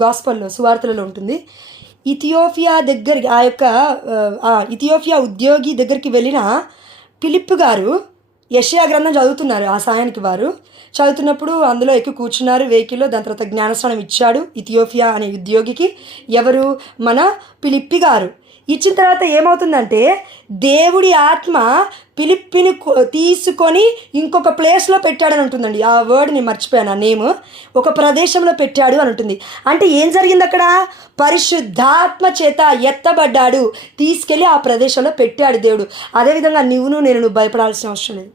గాస్పల్లో సువార్తలలో ఉంటుంది. ఇథియోపియా ఉద్యోగి దగ్గరికి వెళ్ళిన ఫిలిప్ గారు యెషయా గ్రంథం చదువుతున్నారు. ఆ సాయానికి వారు చదువుతున్నప్పుడు అందులో ఎక్కి కూర్చున్నారు వెహికల్లో. దాని తర్వాత జ్ఞానస్నానం ఇచ్చాడు ఇథియోపియా అనే ఉద్యోగికి. ఎవరు? మన ఫిలిప్పి గారు. ఇచ్చిన తర్వాత ఏమవుతుందంటే దేవుడి ఆత్మ ఫిలిప్పిని తీసుకొని ఇంకొక ప్లేస్లో పెట్టాడని ఉంటుందండి. ఆ వర్డ్ని మర్చిపోయాను, ఆ నేమ్. ఒక ప్రదేశంలో పెట్టాడు అని ఉంటుంది. అంటే ఏం జరిగింది అక్కడ? పరిశుద్ధాత్మ చేత ఎత్తబడ్డాడు, తీసుకెళ్ళి ఆ ప్రదేశంలో పెట్టాడు దేవుడు. అదేవిధంగా నేను భయపడాల్సిన అవసరం లేదు.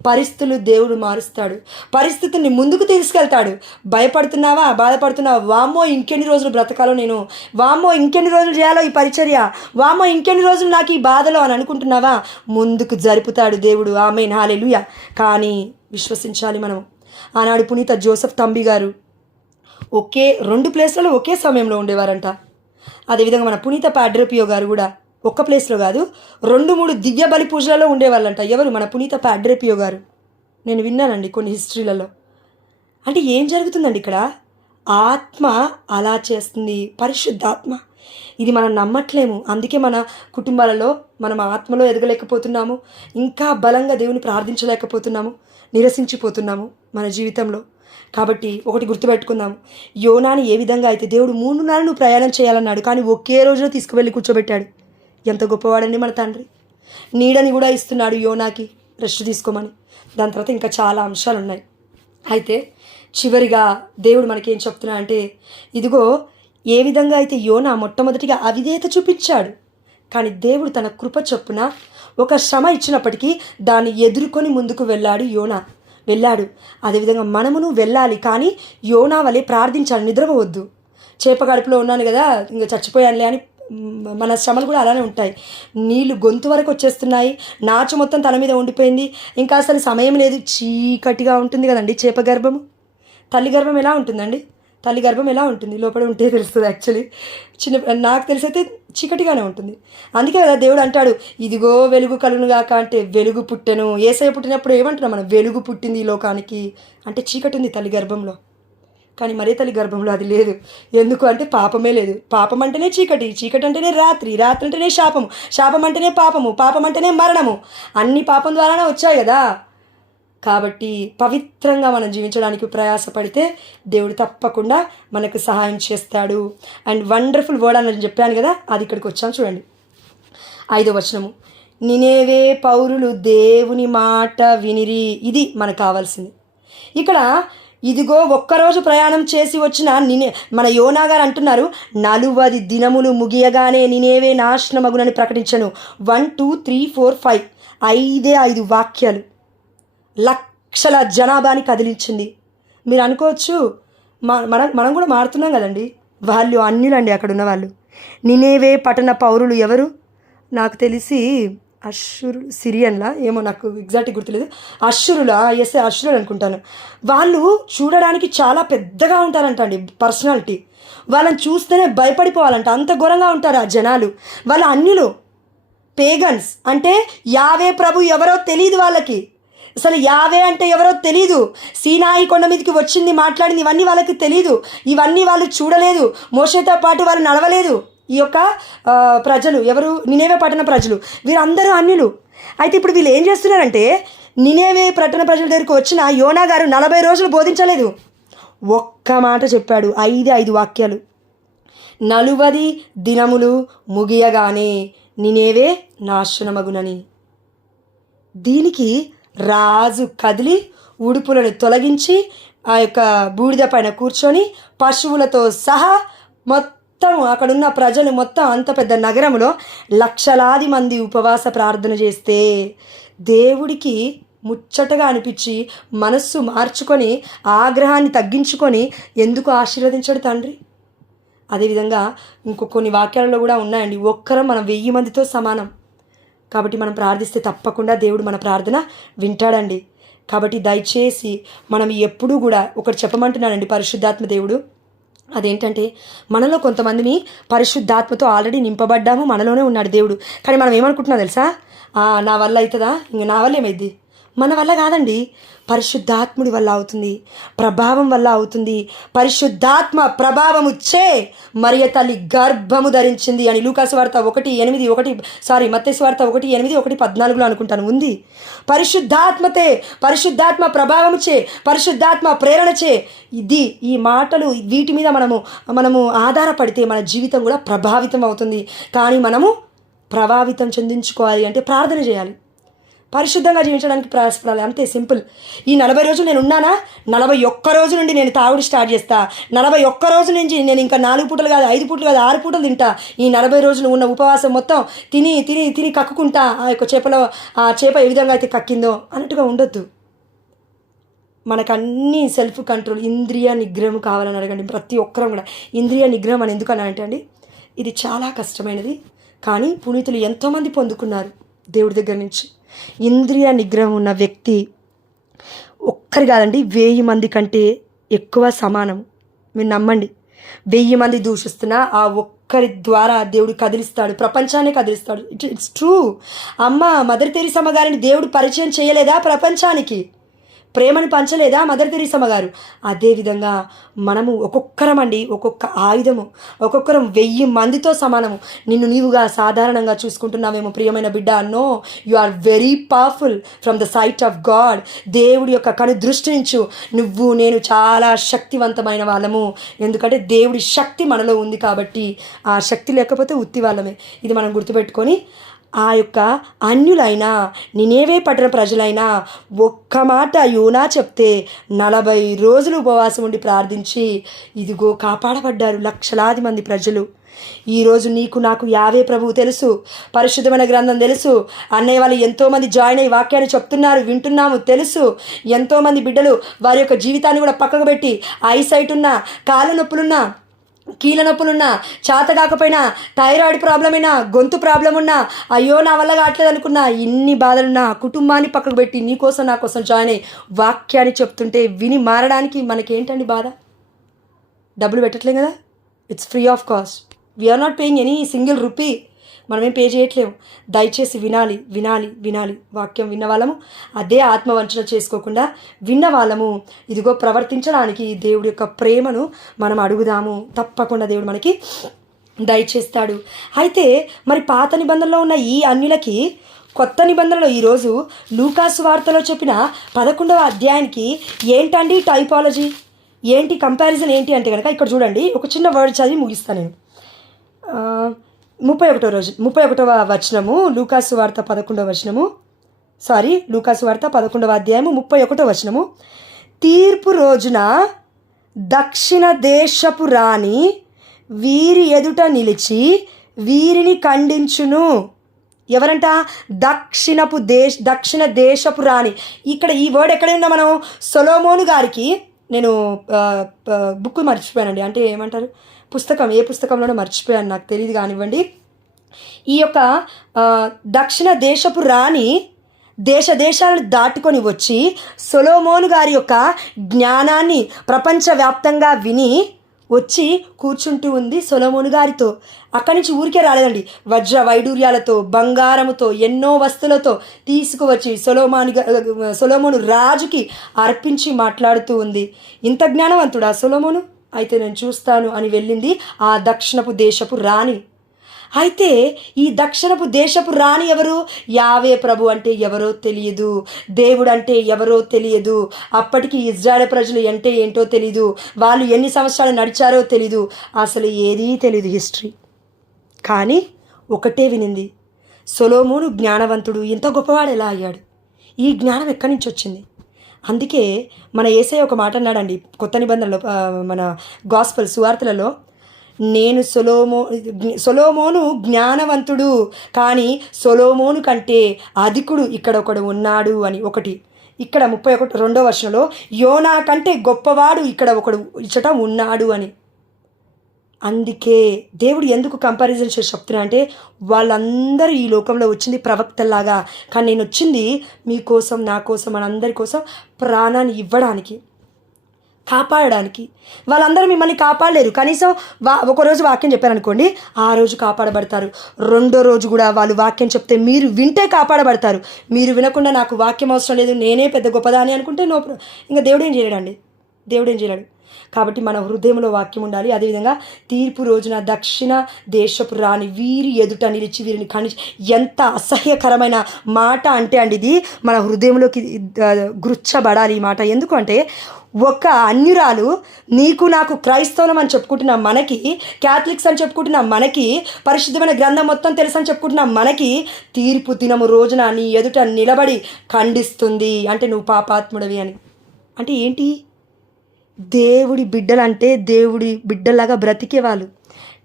పరిస్థితులు దేవుడు మారుస్తాడు. పరిస్థితుల్ని ముందుకు తీసుకెళ్తాడు. భయపడుతున్నావా? బాధపడుతున్నావా? వామ్మో ఇంకెన్ని రోజులు బ్రతకాలో నేను, వామ్మో ఇంకెన్ని రోజులు చేయాలో ఈ పరిచర్య, వామ్మో ఇంకెన్ని రోజులు నాకు ఈ బాధలో అని అనుకుంటున్నావా? ముందుకు జరుపుతాడు దేవుడు. ఆమేన్, హల్లెలూయా. కానీ విశ్వసించాలి మనం. ఆనాడు పునీత జోసెఫ్ తంబి గారు 2 ప్లేస్లలో ఒకే సమయంలో ఉండేవారంట. అదేవిధంగా మన పునీత పాడ్రేపియో గారు కూడా ఒక్క ప్లేస్లో కాదు, 2-3 దివ్య బలి పూజలలో ఉండేవాళ్ళంట. ఎవరు? మన పునీత పాడ్రేపియో గారు. నేను విన్నానండి కొన్ని హిస్టరీలలో. అంటే ఏం జరుగుతుందండి ఇక్కడ? ఆత్మ అలా చేస్తుంది, పరిశుద్ధాత్మ. ఇది మనం నమ్మట్లేము. అందుకే మన కుటుంబాలలో మనం ఆత్మలో ఎదగలేకపోతున్నాము, ఇంకా బలంగా దేవుని ప్రార్థించలేకపోతున్నాము, నిరసించిపోతున్నాము మన జీవితంలో. కాబట్టి ఒకటి గుర్తుపెట్టుకుందాము. యోనాని ఏ విధంగా అయితే దేవుడు 3 నాళ్ళు ప్రయాణం చేయాలన్నాడు, కానీ ఒకే రోజులో తీసుకువెళ్ళి కూర్చోబెట్టాడు. ఎంత గొప్పవాడండి మన తండ్రి. నీడని కూడా ఇస్తున్నాడు యోనాకి, రెస్ట్ తీసుకోమని. దాని తర్వాత ఇంకా చాలా అంశాలు ఉన్నాయి. అయితే చివరిగా దేవుడు మనకేం చెప్తున్నా అంటే, ఇదిగో ఏ విధంగా అయితే యోనా మొట్టమొదటిగా అవిధేయత చూపించాడు, కానీ దేవుడు తన కృప చొప్పున ఒక శ్రమ ఇచ్చినప్పటికీ దాన్ని ఎదుర్కొని ముందుకు వెళ్ళాడు. అదేవిధంగా మనమును వెళ్ళాలి, కానీ యోనా వలె ప్రార్థించాలి, నిద్రపోవద్దు. చేప కడుపులో ఉన్నాను కదా, ఇంకా చచ్చిపోయానులే అని మన శ్రమలు కూడా అలానే ఉంటాయి. నీళ్లు గొంతు వరకు వచ్చేస్తున్నాయి, నాచు మొత్తం తల మీద ఉండిపోయింది, ఇంకా అసలు సమయం లేదు. చీకటిగా ఉంటుంది కదండి చేప గర్భము. తల్లి గర్భం ఎలా ఉంటుందండి? తల్లి గర్భం ఎలా ఉంటుంది? లోపల ఉంటే తెలుస్తుంది. యాక్చువల్లీ నాకు తెలిసైతే చీకటిగానే ఉంటుంది. అందుకే కదా దేవుడు అంటాడు, ఇదిగో వెలుగు కలుగునుగాక అంటే వెలుగు పుట్టెను. యేసయ్య పుట్టినప్పుడు ఏమంటున్నాం మనం? వెలుగు పుట్టింది ఈ లోకానికి అంటే చీకటి ఉంది తల్లి గర్భంలో. కానీ మరే తల్లి గర్భంలో అది లేదు. ఎందుకు అంటే పాపమే లేదు. పాపం అంటేనే చీకటి, చీకటి అంటేనే రాత్రి, రాత్రి అంటేనే శాపము, శాపం అంటేనే పాపము, పాపం అంటేనే మరణము. అన్ని పాపం ద్వారానే వచ్చాయి కదా. కాబట్టి పవిత్రంగా మనం జీవించడానికి ప్రయాసపడితే దేవుడు తప్పకుండా మనకు సహాయం చేస్తాడు. అండ్ వండర్ఫుల్ వర్డ్ అని చెప్పాను కదా, అది ఇక్కడికి వచ్చాను చూడండి. 5వ వచనము, నినేవే పౌరులు దేవుని మాట వినిరి. ఇది మనకు కావాల్సింది. ఇక్కడ ఇదిగో ఒక్కరోజు ప్రయాణం చేసి వచ్చిన మన యోనా గారు అంటున్నారు, 40 దినములు ముగియగానే నినేవే నాశనమగునని ప్రకటించను. 1 2 3 4 5 5 వాక్యాలు లక్షల జనాభాని కదిలించింది. మీరు అనుకోవచ్చు మనం కూడా మారుతున్నాం కదండి. వాళ్ళు అన్యులండి అక్కడ ఉన్న వాళ్ళు. నినేవే పట్టణ పౌరులు ఎవరు? నాకు తెలిసి అశ్షురు సిరియన్లా ఏమో, నాకు ఎగ్జాక్ట్గా గుర్తులేదు. అశ్షురులు అనుకుంటాను. వాళ్ళు చూడడానికి చాలా పెద్దగా ఉంటారంట అండి, పర్సనాలిటీ. వాళ్ళని చూస్తేనే భయపడిపోవాలంట, అంత ఘోరంగా ఉంటారు ఆ జనాలు. వాళ్ళ అన్యులు, పేగన్స్. అంటే యావే ప్రభు ఎవరో తెలియదు వాళ్ళకి. అసలు యావే అంటే ఎవరో తెలీదు. సీనాయి కొండ మీదకి వచ్చింది, మాట్లాడింది, ఇవన్నీ వాళ్ళకి తెలీదు. ఇవన్నీ వాళ్ళు చూడలేదు. మోషేతో పాటు వాళ్ళు నడవలేదు. ఈ యొక్క ప్రజలు ఎవరు? నినేవే పట్టణ ప్రజలు. వీరందరూ అన్యులు. అయితే ఇప్పుడు వీళ్ళు ఏం చేస్తున్నారంటే, నినేవే పట్టణ ప్రజల దగ్గరికి వచ్చిన యోనా గారు 40 రోజులు బోధించలేదు. ఒక్క మాట చెప్పాడు, 5 వాక్యాలు. 40 దినములు ముగియగానే నినేవే నాశనమగునని. దీనికి రాజు కదిలి ఉడుపులను తొలగించి ఆ యొక్క బూడిద పైన కూర్చొని పశువులతో సహా మొత్తం అక్కడున్న ప్రజలు మొత్తం, అంత పెద్ద నగరంలో లక్షలాది మంది ఉపవాస ప్రార్థన చేస్తే దేవుడికి ముచ్చటగా అనిపించి మనస్సు మార్చుకొని ఆగ్రహాన్ని తగ్గించుకొని ఎందుకు ఆశీర్వదించాడు తండ్రి. అదేవిధంగా కొన్ని వాక్యాలలో కూడా ఉన్నాయండి, ఒక్కరం మనం 1000 మందితో సమానం. కాబట్టి మనం ప్రార్థిస్తే తప్పకుండా దేవుడు మన ప్రార్థన వింటాడండి. కాబట్టి దయచేసి మనం ఎప్పుడూ కూడా ఒకటి చెప్పమంటున్నానండి పరిశుద్ధాత్మ దేవుడు. అదేంటంటే, మనలో కొంతమందిని పరిశుద్ధాత్మతో ఆల్రెడీ నింపబడ్డాము, మనలోనే ఉన్నాడు దేవుడు. కానీ మనం ఏమనుకుంటున్నాం తెలుసా? నా వల్ల అవుతుందా? ఇంక నా వల్ల ఏమైద్ది? మన వల్ల కాదండి, పరిశుద్ధాత్ముడి వల్ల అవుతుంది, ప్రభావం వల్ల అవుతుంది. పరిశుద్ధాత్మ ప్రభావము చే మరియ తల్లి గర్భము ధరించింది అని లూకాసు వార్త 1:8 మత్తయి వార్త 1:8 1:14 అనుకుంటాను ఉంది. పరిశుద్ధాత్మ ప్రభావము చే, పరిశుద్ధాత్మ ప్రేరణ చే. ఈ మాటలు, వీటి మీద మనము ఆధారపడితే మన జీవితం కూడా ప్రభావితం అవుతుంది. కానీ మనము ప్రభావితం చెందించుకోవాలి అంటే ప్రార్థన చేయాలి, పరిశుద్ధంగా జీవించడానికి ప్రయాసపడాలి, అంతే సింపుల్. ఈ 40 రోజులు నేను ఉన్నానా? 41 రోజు నుండి నేను తాగుడు స్టార్ట్ చేస్తా. 41 రోజు నుంచి నేను ఇంకా 4 పూటలు కాదు, 5 పూటలు కాదు, 6 పూటలు తింటా. ఈ 40 రోజులు ఉన్న ఉపవాసం మొత్తం తిని కక్కుకుంటా. ఆ యొక్క చేప ఏ విధంగా అయితే కక్కిందో అన్నట్టుగా ఉండొద్దు. మనకు అన్నీ సెల్ఫ్ కంట్రోల్, ఇంద్రియ నిగ్రహం కావాలని అడగండి ప్రతి ఒక్కరం కూడా. ఇంద్రియ నిగ్రహం అని ఎందుకని అంటే అండి, ఇది చాలా కష్టమైనది. కానీ పునీతులు ఎంతోమంది పొందుకున్నారు దేవుడి దగ్గర నుంచి. ఇంద్రియ నిగ్రహం ఉన్న వ్యక్తి ఒక్కరి కాదండి, 1000 మంది కంటే ఎక్కువ సమానం. మీరు నమ్మండి, 1000 మంది దూషిస్తున్నా ఆ ఒక్కరి ద్వారా దేవుడు కదిలిస్తాడు, ప్రపంచాన్ని కదిలిస్తాడు. It's true. మదర్ తెరీసమ్మ గారిని దేవుడు పరిచయం చేయలేదా ప్రపంచానికి? ప్రేమను పంచలేదా మదర్ తెరీసమ్మ గారు? అదేవిధంగా మనము ఒక్కొక్క ఆయుధము, ఒక్కొక్కరం 1000 మందితో సమానము. నిన్ను నీవుగా సాధారణంగా చూసుకుంటున్నావేమో ప్రియమైన బిడ్డ. No, you are very powerful from the sight of God. దేవుడి యొక్క కను దృష్టి నుంచి నువ్వు నేను చాలా శక్తివంతమైన వాళ్ళము. ఎందుకంటే దేవుడి శక్తి మనలో ఉంది కాబట్టి. ఆ శక్తి లేకపోతే ఉత్తి వాళ్ళమే. ఇది మనం గుర్తుపెట్టుకొని ఆ యొక్క అన్యులైనా నినేవే పట్టణ ప్రజలైనా ఒక్క మాట యోనా చెప్తే 40 రోజులు ఉపవాసం ఉండి ప్రార్థించి ఇదిగో కాపాడబడ్డారు లక్షలాది మంది ప్రజలు. ఈరోజు నీకు నాకు యావే ప్రభువు తెలుసు, పరిశుద్ధమైన గ్రంథం తెలుసు. అన్నయ్య వాళ్ళు ఎంతోమంది జాయిన్ అయ్యి వాక్యాన్ని చెప్తున్నారు, వింటున్నాము తెలుసు. ఎంతోమంది బిడ్డలు వారి యొక్క జీవితాన్ని కూడా పక్కకు పెట్టి ఐసైట్ ఉన్నా, కాళ్ళ నొప్పులున్నా, కీళ్ళ నొప్పులున్నా, చేత కాకపోయినా, థైరాయిడ్ ప్రాబ్లం అయినా, గొంతు ప్రాబ్లం ఉన్నా, అయ్యో నా వల్ల కావట్లేదు అనుకున్నా, ఇన్ని బాధలున్నా కుటుంబాన్ని పక్కకు పెట్టి నీకోసం నా కోసం జాయిన్ అయ్యి వాక్యాన్ని చెప్తుంటే విని మారడానికి మనకేంటండి బాధ? డబ్బులు పెట్టట్లేం కదా, it's free of cost. We are not paying any single rupee. మనమేం పే చేయట్లేము. దయచేసి వినాలి. వాక్యం విన్న వాళ్ళము అదే ఆత్మవంచన చేసుకోకుండా విన్న వాళ్ళము ఇదిగో ప్రవర్తించడానికి దేవుడి యొక్క ప్రేమను మనం అడుగుదాము. తప్పకుండా దేవుడు మనకి దయచేస్తాడు. అయితే మరి పాత నిబంధనలో ఉన్న ఈ అన్యులకి కొత్త నిబంధనలో ఈరోజు లూకాసు వార్తలో చెప్పిన 11వ అధ్యాయానికి ఏంటండి టైపాలజీ, ఏంటి కంపారిజన్ ఏంటి అంటే కనుక ఇక్కడ చూడండి. ఒక చిన్న వర్డ్ చదివి ముగిస్తాను నేను. 31వ వచనము, లూకాసు వార్త 11వ వచనము, లూకాసు వార్త 11వ అధ్యాయము 31వ వచనము. తీర్పు రోజున దక్షిణ దేశపు రాణి వీరి ఎదుట నిలిచి వీరిని ఖండించును. ఎవరంట? దక్షిణ దేశపు రాణి. ఇక్కడ ఈ వర్డ్ ఎక్కడ ఉన్నా మనం సొలొమోను గారికి, నేను బుక్ మర్చిపోయానండి, అంటే ఏమంటారు, పుస్తకం ఏ పుస్తకంలోనో మర్చిపోయాను, నాకు తెలియదు కానివ్వండి. ఈ యొక్క దక్షిణ దేశపు రాణి దేశాలను దాటుకొని వచ్చి సొలొమోను గారి యొక్క జ్ఞానాన్ని ప్రపంచవ్యాప్తంగా విని వచ్చి కూర్చుంటూ ఉంది సొలొమోను గారితో. అక్కడి నుంచి ఊరికే రాలేదండి, వజ్ర వైడూర్యాలతో, బంగారముతో, ఎన్నో వస్తువులతో తీసుకువచ్చి సొలొమోను రాజుకి అర్పించి మాట్లాడుతూ ఉంది. ఇంత జ్ఞానవంతుడా సొలొమోను? అయితే నేను చూస్తాను అని వెళ్ళింది ఆ దక్షిణపు దేశపు రాణి. అయితే ఈ దక్షిణపు దేశపు రాణి ఎవరు? యావే ప్రభు అంటే ఎవరో తెలియదు, దేవుడు అంటే ఎవరో తెలియదు. అప్పటికి ఇజ్రాయెల్ ప్రజలు అంటే ఏంటో తెలీదు, వాళ్ళు ఎన్ని సంవత్సరాలు నడిచారో తెలీదు, అసలు ఏదీ తెలీదు హిస్టరీ. కానీ ఒకటే వినింది, సొలొమోను జ్ఞానవంతుడు, ఇంత గొప్పవాడు ఎలా అయ్యాడు? ఈ జ్ఞానం ఎక్కడి నుంచి వచ్చింది? అందుకే మన యేసయ్య ఒక మాట అన్నాడండి కొత్త నిబంధనలో, మన గాస్పెల్ సువార్తలలో, నేను సొలొమోను జ్ఞానవంతుడు, కానీ సొలొమోను కంటే అధికుడు ఇక్కడ ఒకడు ఉన్నాడు అని. ఒకటి ఇక్కడ 32వ వచనంలో యోనా కంటే గొప్పవాడు ఇక్కడ ఒకడు ఇచ్చట ఉన్నాడు అని. అందుకే దేవుడు ఎందుకు కంపారిజన్ చేసి చెప్తున్నా అంటే, వాళ్ళందరూ ఈ లోకంలో వచ్చింది ప్రవక్తల్లాగా, కానీ నేను వచ్చింది మీకోసం, నా కోసం, మనందరి కోసం ప్రాణాన్ని ఇవ్వడానికి, కాపాడడానికి. వాళ్ళందరూ మిమ్మల్ని కాపాడలేరు. కనీసం ఒకరోజు వాక్యం చెప్పారనుకోండి, ఆ రోజు కాపాడబడతారు. రెండో రోజు కూడా వాళ్ళు వాక్యం చెప్తే మీరు వింటే కాపాడబడతారు. మీరు వినకుండా నాకు వాక్యం అవసరం లేదు, నేనే పెద్ద గొప్పదాని అనుకుంటే ఇంకా దేవుడు ఏం చేయలేడండి, దేవుడు ఏం చేయలేడు. కాబట్టి మన హృదయంలో వాక్యం ఉండాలి. అదేవిధంగా తీర్పు రోజున దక్షిణ దేశపు రాణి వీరి ఎదుట నిలిచి వీరిని ఖండించి, ఎంత అసహ్యకరమైన మాట అంటే అండి ఇది మన హృదయంలోకి గుర్చబడాలి ఈ మాట. ఎందుకంటే ఒక అన్యురాలు, నీకు నాకు క్రైస్తవం అని చెప్పుకుంటున్న మనకి, క్యాథలిక్స్ అని చెప్పుకుంటున్న మనకి, పరిశుద్ధమైన గ్రంథం మొత్తం తెలుసు అని చెప్పుకుంటున్న మనకి, తీర్పు దినము రోజున నీ ఎదుట నిలబడి ఖండిస్తుంది అంటే నువ్వు పాపాత్ముడివి అని. అంటే ఏంటి? దేవుడి బిడ్డలంటే దేవుడి బిడ్డలాగా బ్రతికేవాళ్ళు,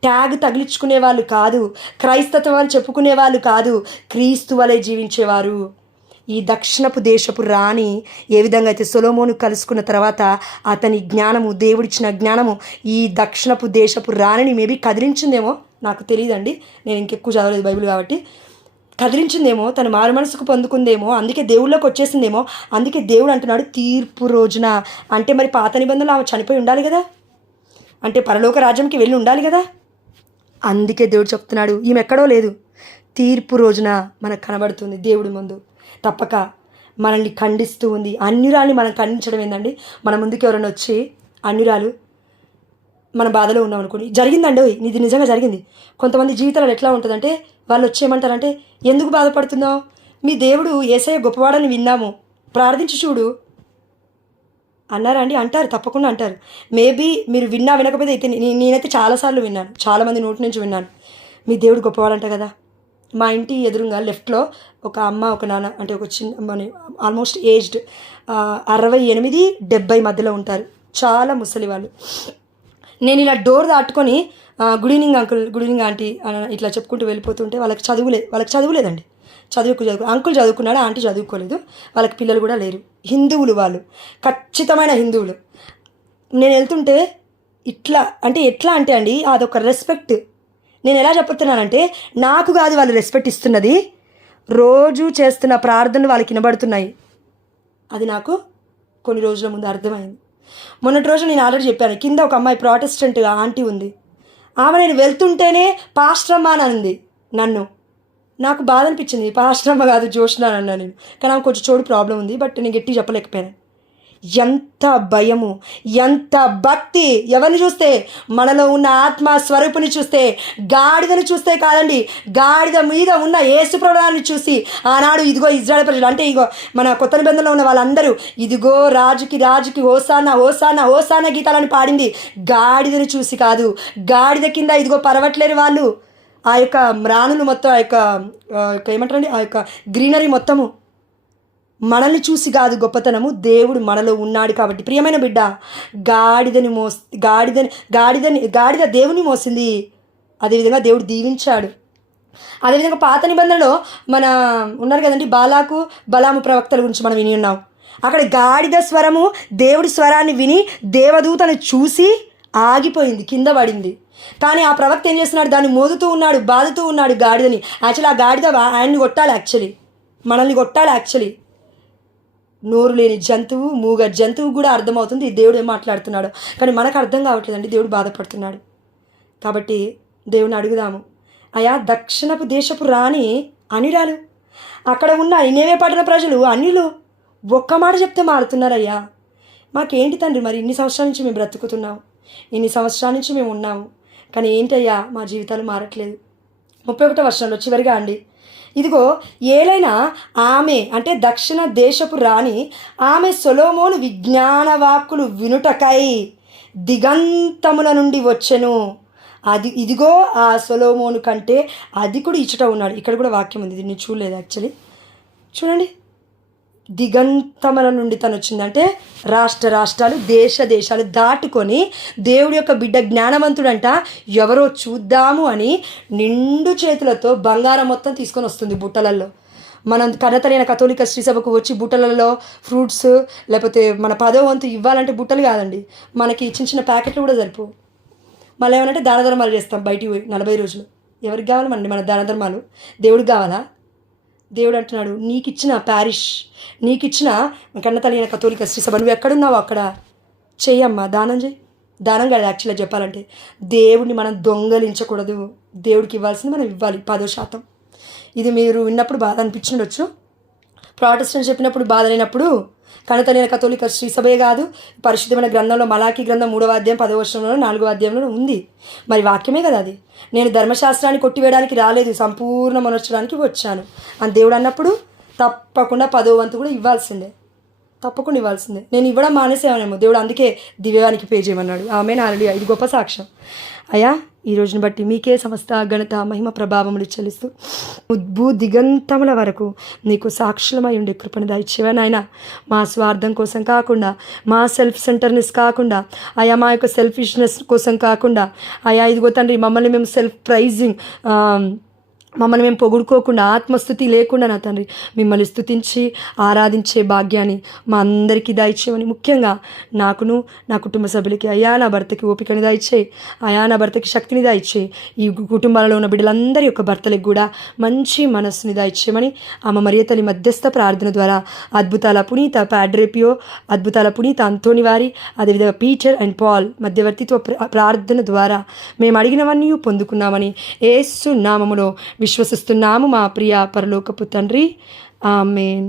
ట్యాగ్ తగిలించుకునే వాళ్ళు కాదు, క్రైస్తవం అని చెప్పుకునే వాళ్ళు కాదు, క్రీస్తు వలె జీవించేవారు. ఈ దక్షిణపు దేశపు రాణి ఏ విధంగా అయితే సొలొమోను కలుసుకున్న తర్వాత అతని జ్ఞానము, దేవుడిచ్చిన జ్ఞానము ఈ దక్షిణపు దేశపు రాణిని మేబీ కదిలించిందేమో, నాకు తెలియదండి, నేను ఇంకెక్కువ చదవలేదు బైబిల్ కాబట్టి, కదిలించిందేమో, తను మారు మనసుకు పొందుకుందేమో, అందుకే దేవుళ్ళలోకి వచ్చేసిందేమో. అందుకే దేవుడు అంటున్నాడు తీర్పు రోజున. అంటే మరి పాత నిబంధనలు ఆమె చనిపోయి ఉండాలి కదా, అంటే పరలోక రాజ్యంకి వెళ్ళి ఉండాలి కదా. అందుకే దేవుడు చెప్తున్నాడు ఈమె ఎక్కడో లేదు, తీర్పు రోజున మనకు కనబడుతుంది దేవుడి ముందు, తప్పక మనల్ని ఖండిస్తూ ఉంది. అన్యురాల్ని మనం ఖండించడం ఏందండి? మన ముందుకు ఎవరైనా వచ్చి అన్యురాలు మన బాధలో ఉన్నాం అనుకోండి, జరిగిందండి ఇది నిజంగా జరిగింది. కొంతమంది జీవితాలు ఎట్లా ఉంటుందంటే, వాళ్ళు వచ్చి ఏమంటారంటే, ఎందుకు బాధపడుతున్నావు, మీ దేవుడు యేసయ్య గొప్పవాడని విన్నాము, ప్రార్థించి చూడు అన్నారా అండి? అంటారు, తప్పకుండా అంటారు. మేబీ మీరు వినకపోతే అయితే నేనైతే చాలాసార్లు విన్నాను, చాలామంది నోటి నుంచి విన్నాను, మీ దేవుడు గొప్పవాడంట కదా. మా ఇంటి ఎదురుగా లెఫ్ట్లో ఒక అమ్మ ఒక నాన్న, అంటే ఒక చిన్న ఆల్మోస్ట్ ఏజ్డ్ 68-70 మధ్యలో ఉంటారు, చాలా ముసలి వాళ్ళు. నేను ఇలా డోర్ దాటుకొని good evening uncle, good evening aunty ఇట్లా చెప్పుకుంటూ వెళ్ళిపోతుంటే వాళ్ళకి చదువులేదండి, అంకుల్ చదువుకున్నాడు, ఆంటీ చదువుకోలేదు, వాళ్ళకి పిల్లలు కూడా లేరు, హిందువులు వాళ్ళు, ఖచ్చితమైన హిందువులు. నేను వెళ్తుంటే ఎట్లా అంటే అండి, అదొక రెస్పెక్ట్. నేను ఎలా చెప్తున్నానంటే, నాకు కాదు వాళ్ళు రెస్పెక్ట్ ఇస్తున్నది, రోజు చేస్తున్న ప్రార్థనలు వాళ్ళకి వినబడుతున్నాయి. అది నాకు కొన్ని రోజుల ముందు అర్థమైంది. మొన్నటి రోజు నేను ఆల్రెడీ చెప్పాను, కింద ఒక అమ్మాయి ప్రాటెస్టెంట్ ఆంటీ ఉంది, ఆమె నేను వెళ్తుంటేనే పాస్టరమ్మ అని అంది నన్ను. నాకు బాధ అనిపించింది, పాస్టరమ్మ కాదు జోష్నా అన్నా నేను, కానీ ఆమె కొంచెం చోటు ప్రాబ్లం ఉంది, బట్ నేను గట్టి చెప్పలేకపోయాను. ఎంత భయము, ఎంత భక్తి! ఎవరిని చూస్తే? మనలో ఉన్న ఆత్మ స్వరూపుని చూస్తే, గాడిదని చూస్తే కాదండి, గాడిద మీద ఉన్న యేసు ప్రభువుని చూసి, ఆనాడు ఇదిగో ఇజ్రాయెల్ ప్రజలు, అంటే ఇగో మన కొత్త నిబంధనలో ఉన్న వాళ్ళందరూ ఇదిగో రాజుకి హోసానా హోసానా హోసానా గీతాలని పాడింది గాడిదని చూసి కాదు. గాడిద కింద ఇదిగో పరవట్లేరు వాళ్ళు, ఆ యొక్క మ్రాణులు మొత్తం, ఆ యొక్క ఏమంటారండి, ఆ యొక్క గ్రీనరీ మొత్తము మనల్ని చూసి కాదు గొప్పతనము, దేవుడు మనలో ఉన్నాడు కాబట్టి. ప్రియమైన బిడ్డ, గాడిద దేవుని మోసింది, అదేవిధంగా దేవుడు దీవించాడు. అదేవిధంగా పాత నిబంధనలో మన ఉన్నారు కదండి, బలాము ప్రవక్తల గురించి మనం విని ఉన్నాం. అక్కడ గాడిద స్వరము దేవుడి స్వరాన్ని విని దేవదూతను చూసి ఆగిపోయింది, కింద పడింది. కానీ ఆ ప్రవక్త ఏం చేస్తున్నాడు, దాన్ని మోదుతూ ఉన్నాడు, బాదుతూ ఉన్నాడు గాడిదని. యాక్చువల్లీ ఆ గాడిద ఆయన్ని కొట్టాలి, యాక్చువల్లీ మనల్ని కొట్టాలి. యాక్చువల్లీ నోరు లేని జంతువు, మూగ జంతువు కూడా అర్థమవుతుంది దేవుడు ఏం మాట్లాడుతున్నాడు, కానీ మనకు అర్థం కావట్లేదండి. దేవుడు బాధపడుతున్నాడు. కాబట్టి దేవుని అడుగుదాము, అయా దక్షిణపు దేశపు రాణి అనిరాలు, అక్కడ ఉన్న నినేవే పట్టణ ప్రజలు అన్యులు ఒక్క మాట చెప్తే మారుతున్నారయ్యా. మాకేంటి తండ్రి, మరి ఇన్ని సంవత్సరాల నుంచి మేము బ్రతుకుతున్నాం, ఇన్ని సంవత్సరాల నుంచి మేము ఉన్నాము, కానీ ఏంటయ్యా మా జీవితాలు మారట్లేదు. 31వ వచనంలో చివరిగా అండి, ఇదిగో ఏలైనా ఆమె అంటే దక్షిణ దేశపు రాణి, ఆమె సొలొమోను విజ్ఞాన వాక్కులు వినుటకై దిగంతముల నుండి వచ్చెను. ఇదిగో ఆ సొలొమోను కంటే అధికుడు ఇచ్చట ఉన్నాడు. ఇక్కడ కూడా వాక్యం ఉంది, దీన్ని చూడలేదు యాక్చువల్లీ. చూడండి, దిగంతముల నుండి తను వచ్చిందంటే రాష్ట్రాలు దేశాలు దాటుకొని దేవుడి యొక్క బిడ్డ జ్ఞానవంతుడంట ఎవరో చూద్దాము అని నిండు చేతులతో బంగారం మొత్తం తీసుకొని వస్తుంది బుట్టలల్లో. మనం కన్నతలైన కథోలిక శ్రీ సభకు వచ్చి బుట్టలలో ఫ్రూట్స్ లేకపోతే మన 10వ వంతు ఇవ్వాలంటే బుట్టలు కాదండి, మనకి చిన్న చిన్న ప్యాకెట్లు కూడా సరిపోవు. మళ్ళీ ఏమనంటే దాన ధర్మాలు చేస్తాం బయటికి పోయి 40 రోజులు. ఎవరికి కావాలండి మన దాన ధర్మాలు? దేవుడికి కావాలా? దేవుడు అంటున్నాడు, నీకు ఇచ్చిన ప్యారిష్, నీకు ఇచ్చిన కన్నతలైన కథోలిక శ్రీ సభ, నువ్వు ఎక్కడున్నావు అక్కడ చెయ్యమ్మా, దానం చేయి. దానం కాదు యాక్చువల్గా చెప్పాలంటే, దేవుడిని మనం దొంగలించకూడదు. దేవుడికి ఇవ్వాల్సింది మనం ఇవ్వాలి 10%. ఇది మీరు విన్నప్పుడు బాధ అనిపించుండొచ్చు, ప్రాటెస్టెంట్ చెప్పినప్పుడు బాధ లేనప్పుడు కన్నతలైన కథోలిక శ్రీ సభే కాదు, పరిశుద్ధమైన గ్రంథంలో మలాకీ గ్రంథం 3వ అధ్యాయం 10వ వచనంలో 4వ అధ్యాయంలో ఉంది. మరి వాక్యమే కదా అది. నేను ధర్మశాస్త్రాన్ని కొట్టివేయడానికి రాలేదు, సంపూర్ణ మనర్చడానికి వచ్చాను అని దేవుడు అన్నప్పుడు తప్పకుండా 10వ వంతు కూడా ఇవ్వాల్సిందే, తప్పకుండా ఇవ్వాల్సిందే. నేను ఇవ్వడం మానేసేమనేమో, దేవుడు అందుకే దివ్యవానికి పే చేయమన్నాడు. ఆమె నాలుగు ఇది గొప్ప సాక్ష్యం. అయ్యా ఈ రోజుని బట్టి మీకే సమస్త ఘనత మహిమ ప్రభావములు చెల్లిస్తూ భూ దిగంతముల వరకు నీకు సాక్షులమై ఉండే కృపను దయచేవా నాయన. మా స్వార్థం కోసం కాకుండా, మా సెల్ఫ్ సెంటర్నెస్ కాకుండా, అయా మా యొక్క సెల్ఫిష్నెస్ కోసం కాకుండా, అయా ఇదిగో తండ్రి మమ్మల్ని మేము సెల్ఫ్ ప్రైజింగ్, మమ్మల్ని మేము పొగుడుకోకుండా, ఆత్మస్థుతి లేకుండా నా తండ్రి మిమ్మల్ని స్తుతించి ఆరాధించే భాగ్యాన్ని మా అందరికీ దయచేయమని, ముఖ్యంగా నాకును నా కుటుంబ సభ్యులకి, అయా నా భర్తకి ఓపికని దయచేయి, అయా నా భర్తకి శక్తిని దయచేయి, ఈ కుటుంబాలలో ఉన్న బిడ్డలందరి యొక్క భర్తలకు కూడా మంచి మనస్సుని దయచేయమని ఆమె మరియ తల్లి మధ్యస్థ ప్రార్థన ద్వారా అద్భుతాల పునీత ప్యాడ్రేపియో, అద్భుతాల పునీత అంతోని వారి, అదేవిధంగా పీటర్ అండ్ పాల్ మధ్యవర్తిత్వ ప్రార్థన ద్వారా మేము అడిగినవన్నీ పొందుకున్నామని యేసు నామములో విశ్వసిస్తున్నాము మా ప్రియ పరలోకపు తండ్రి. ఆమేన్.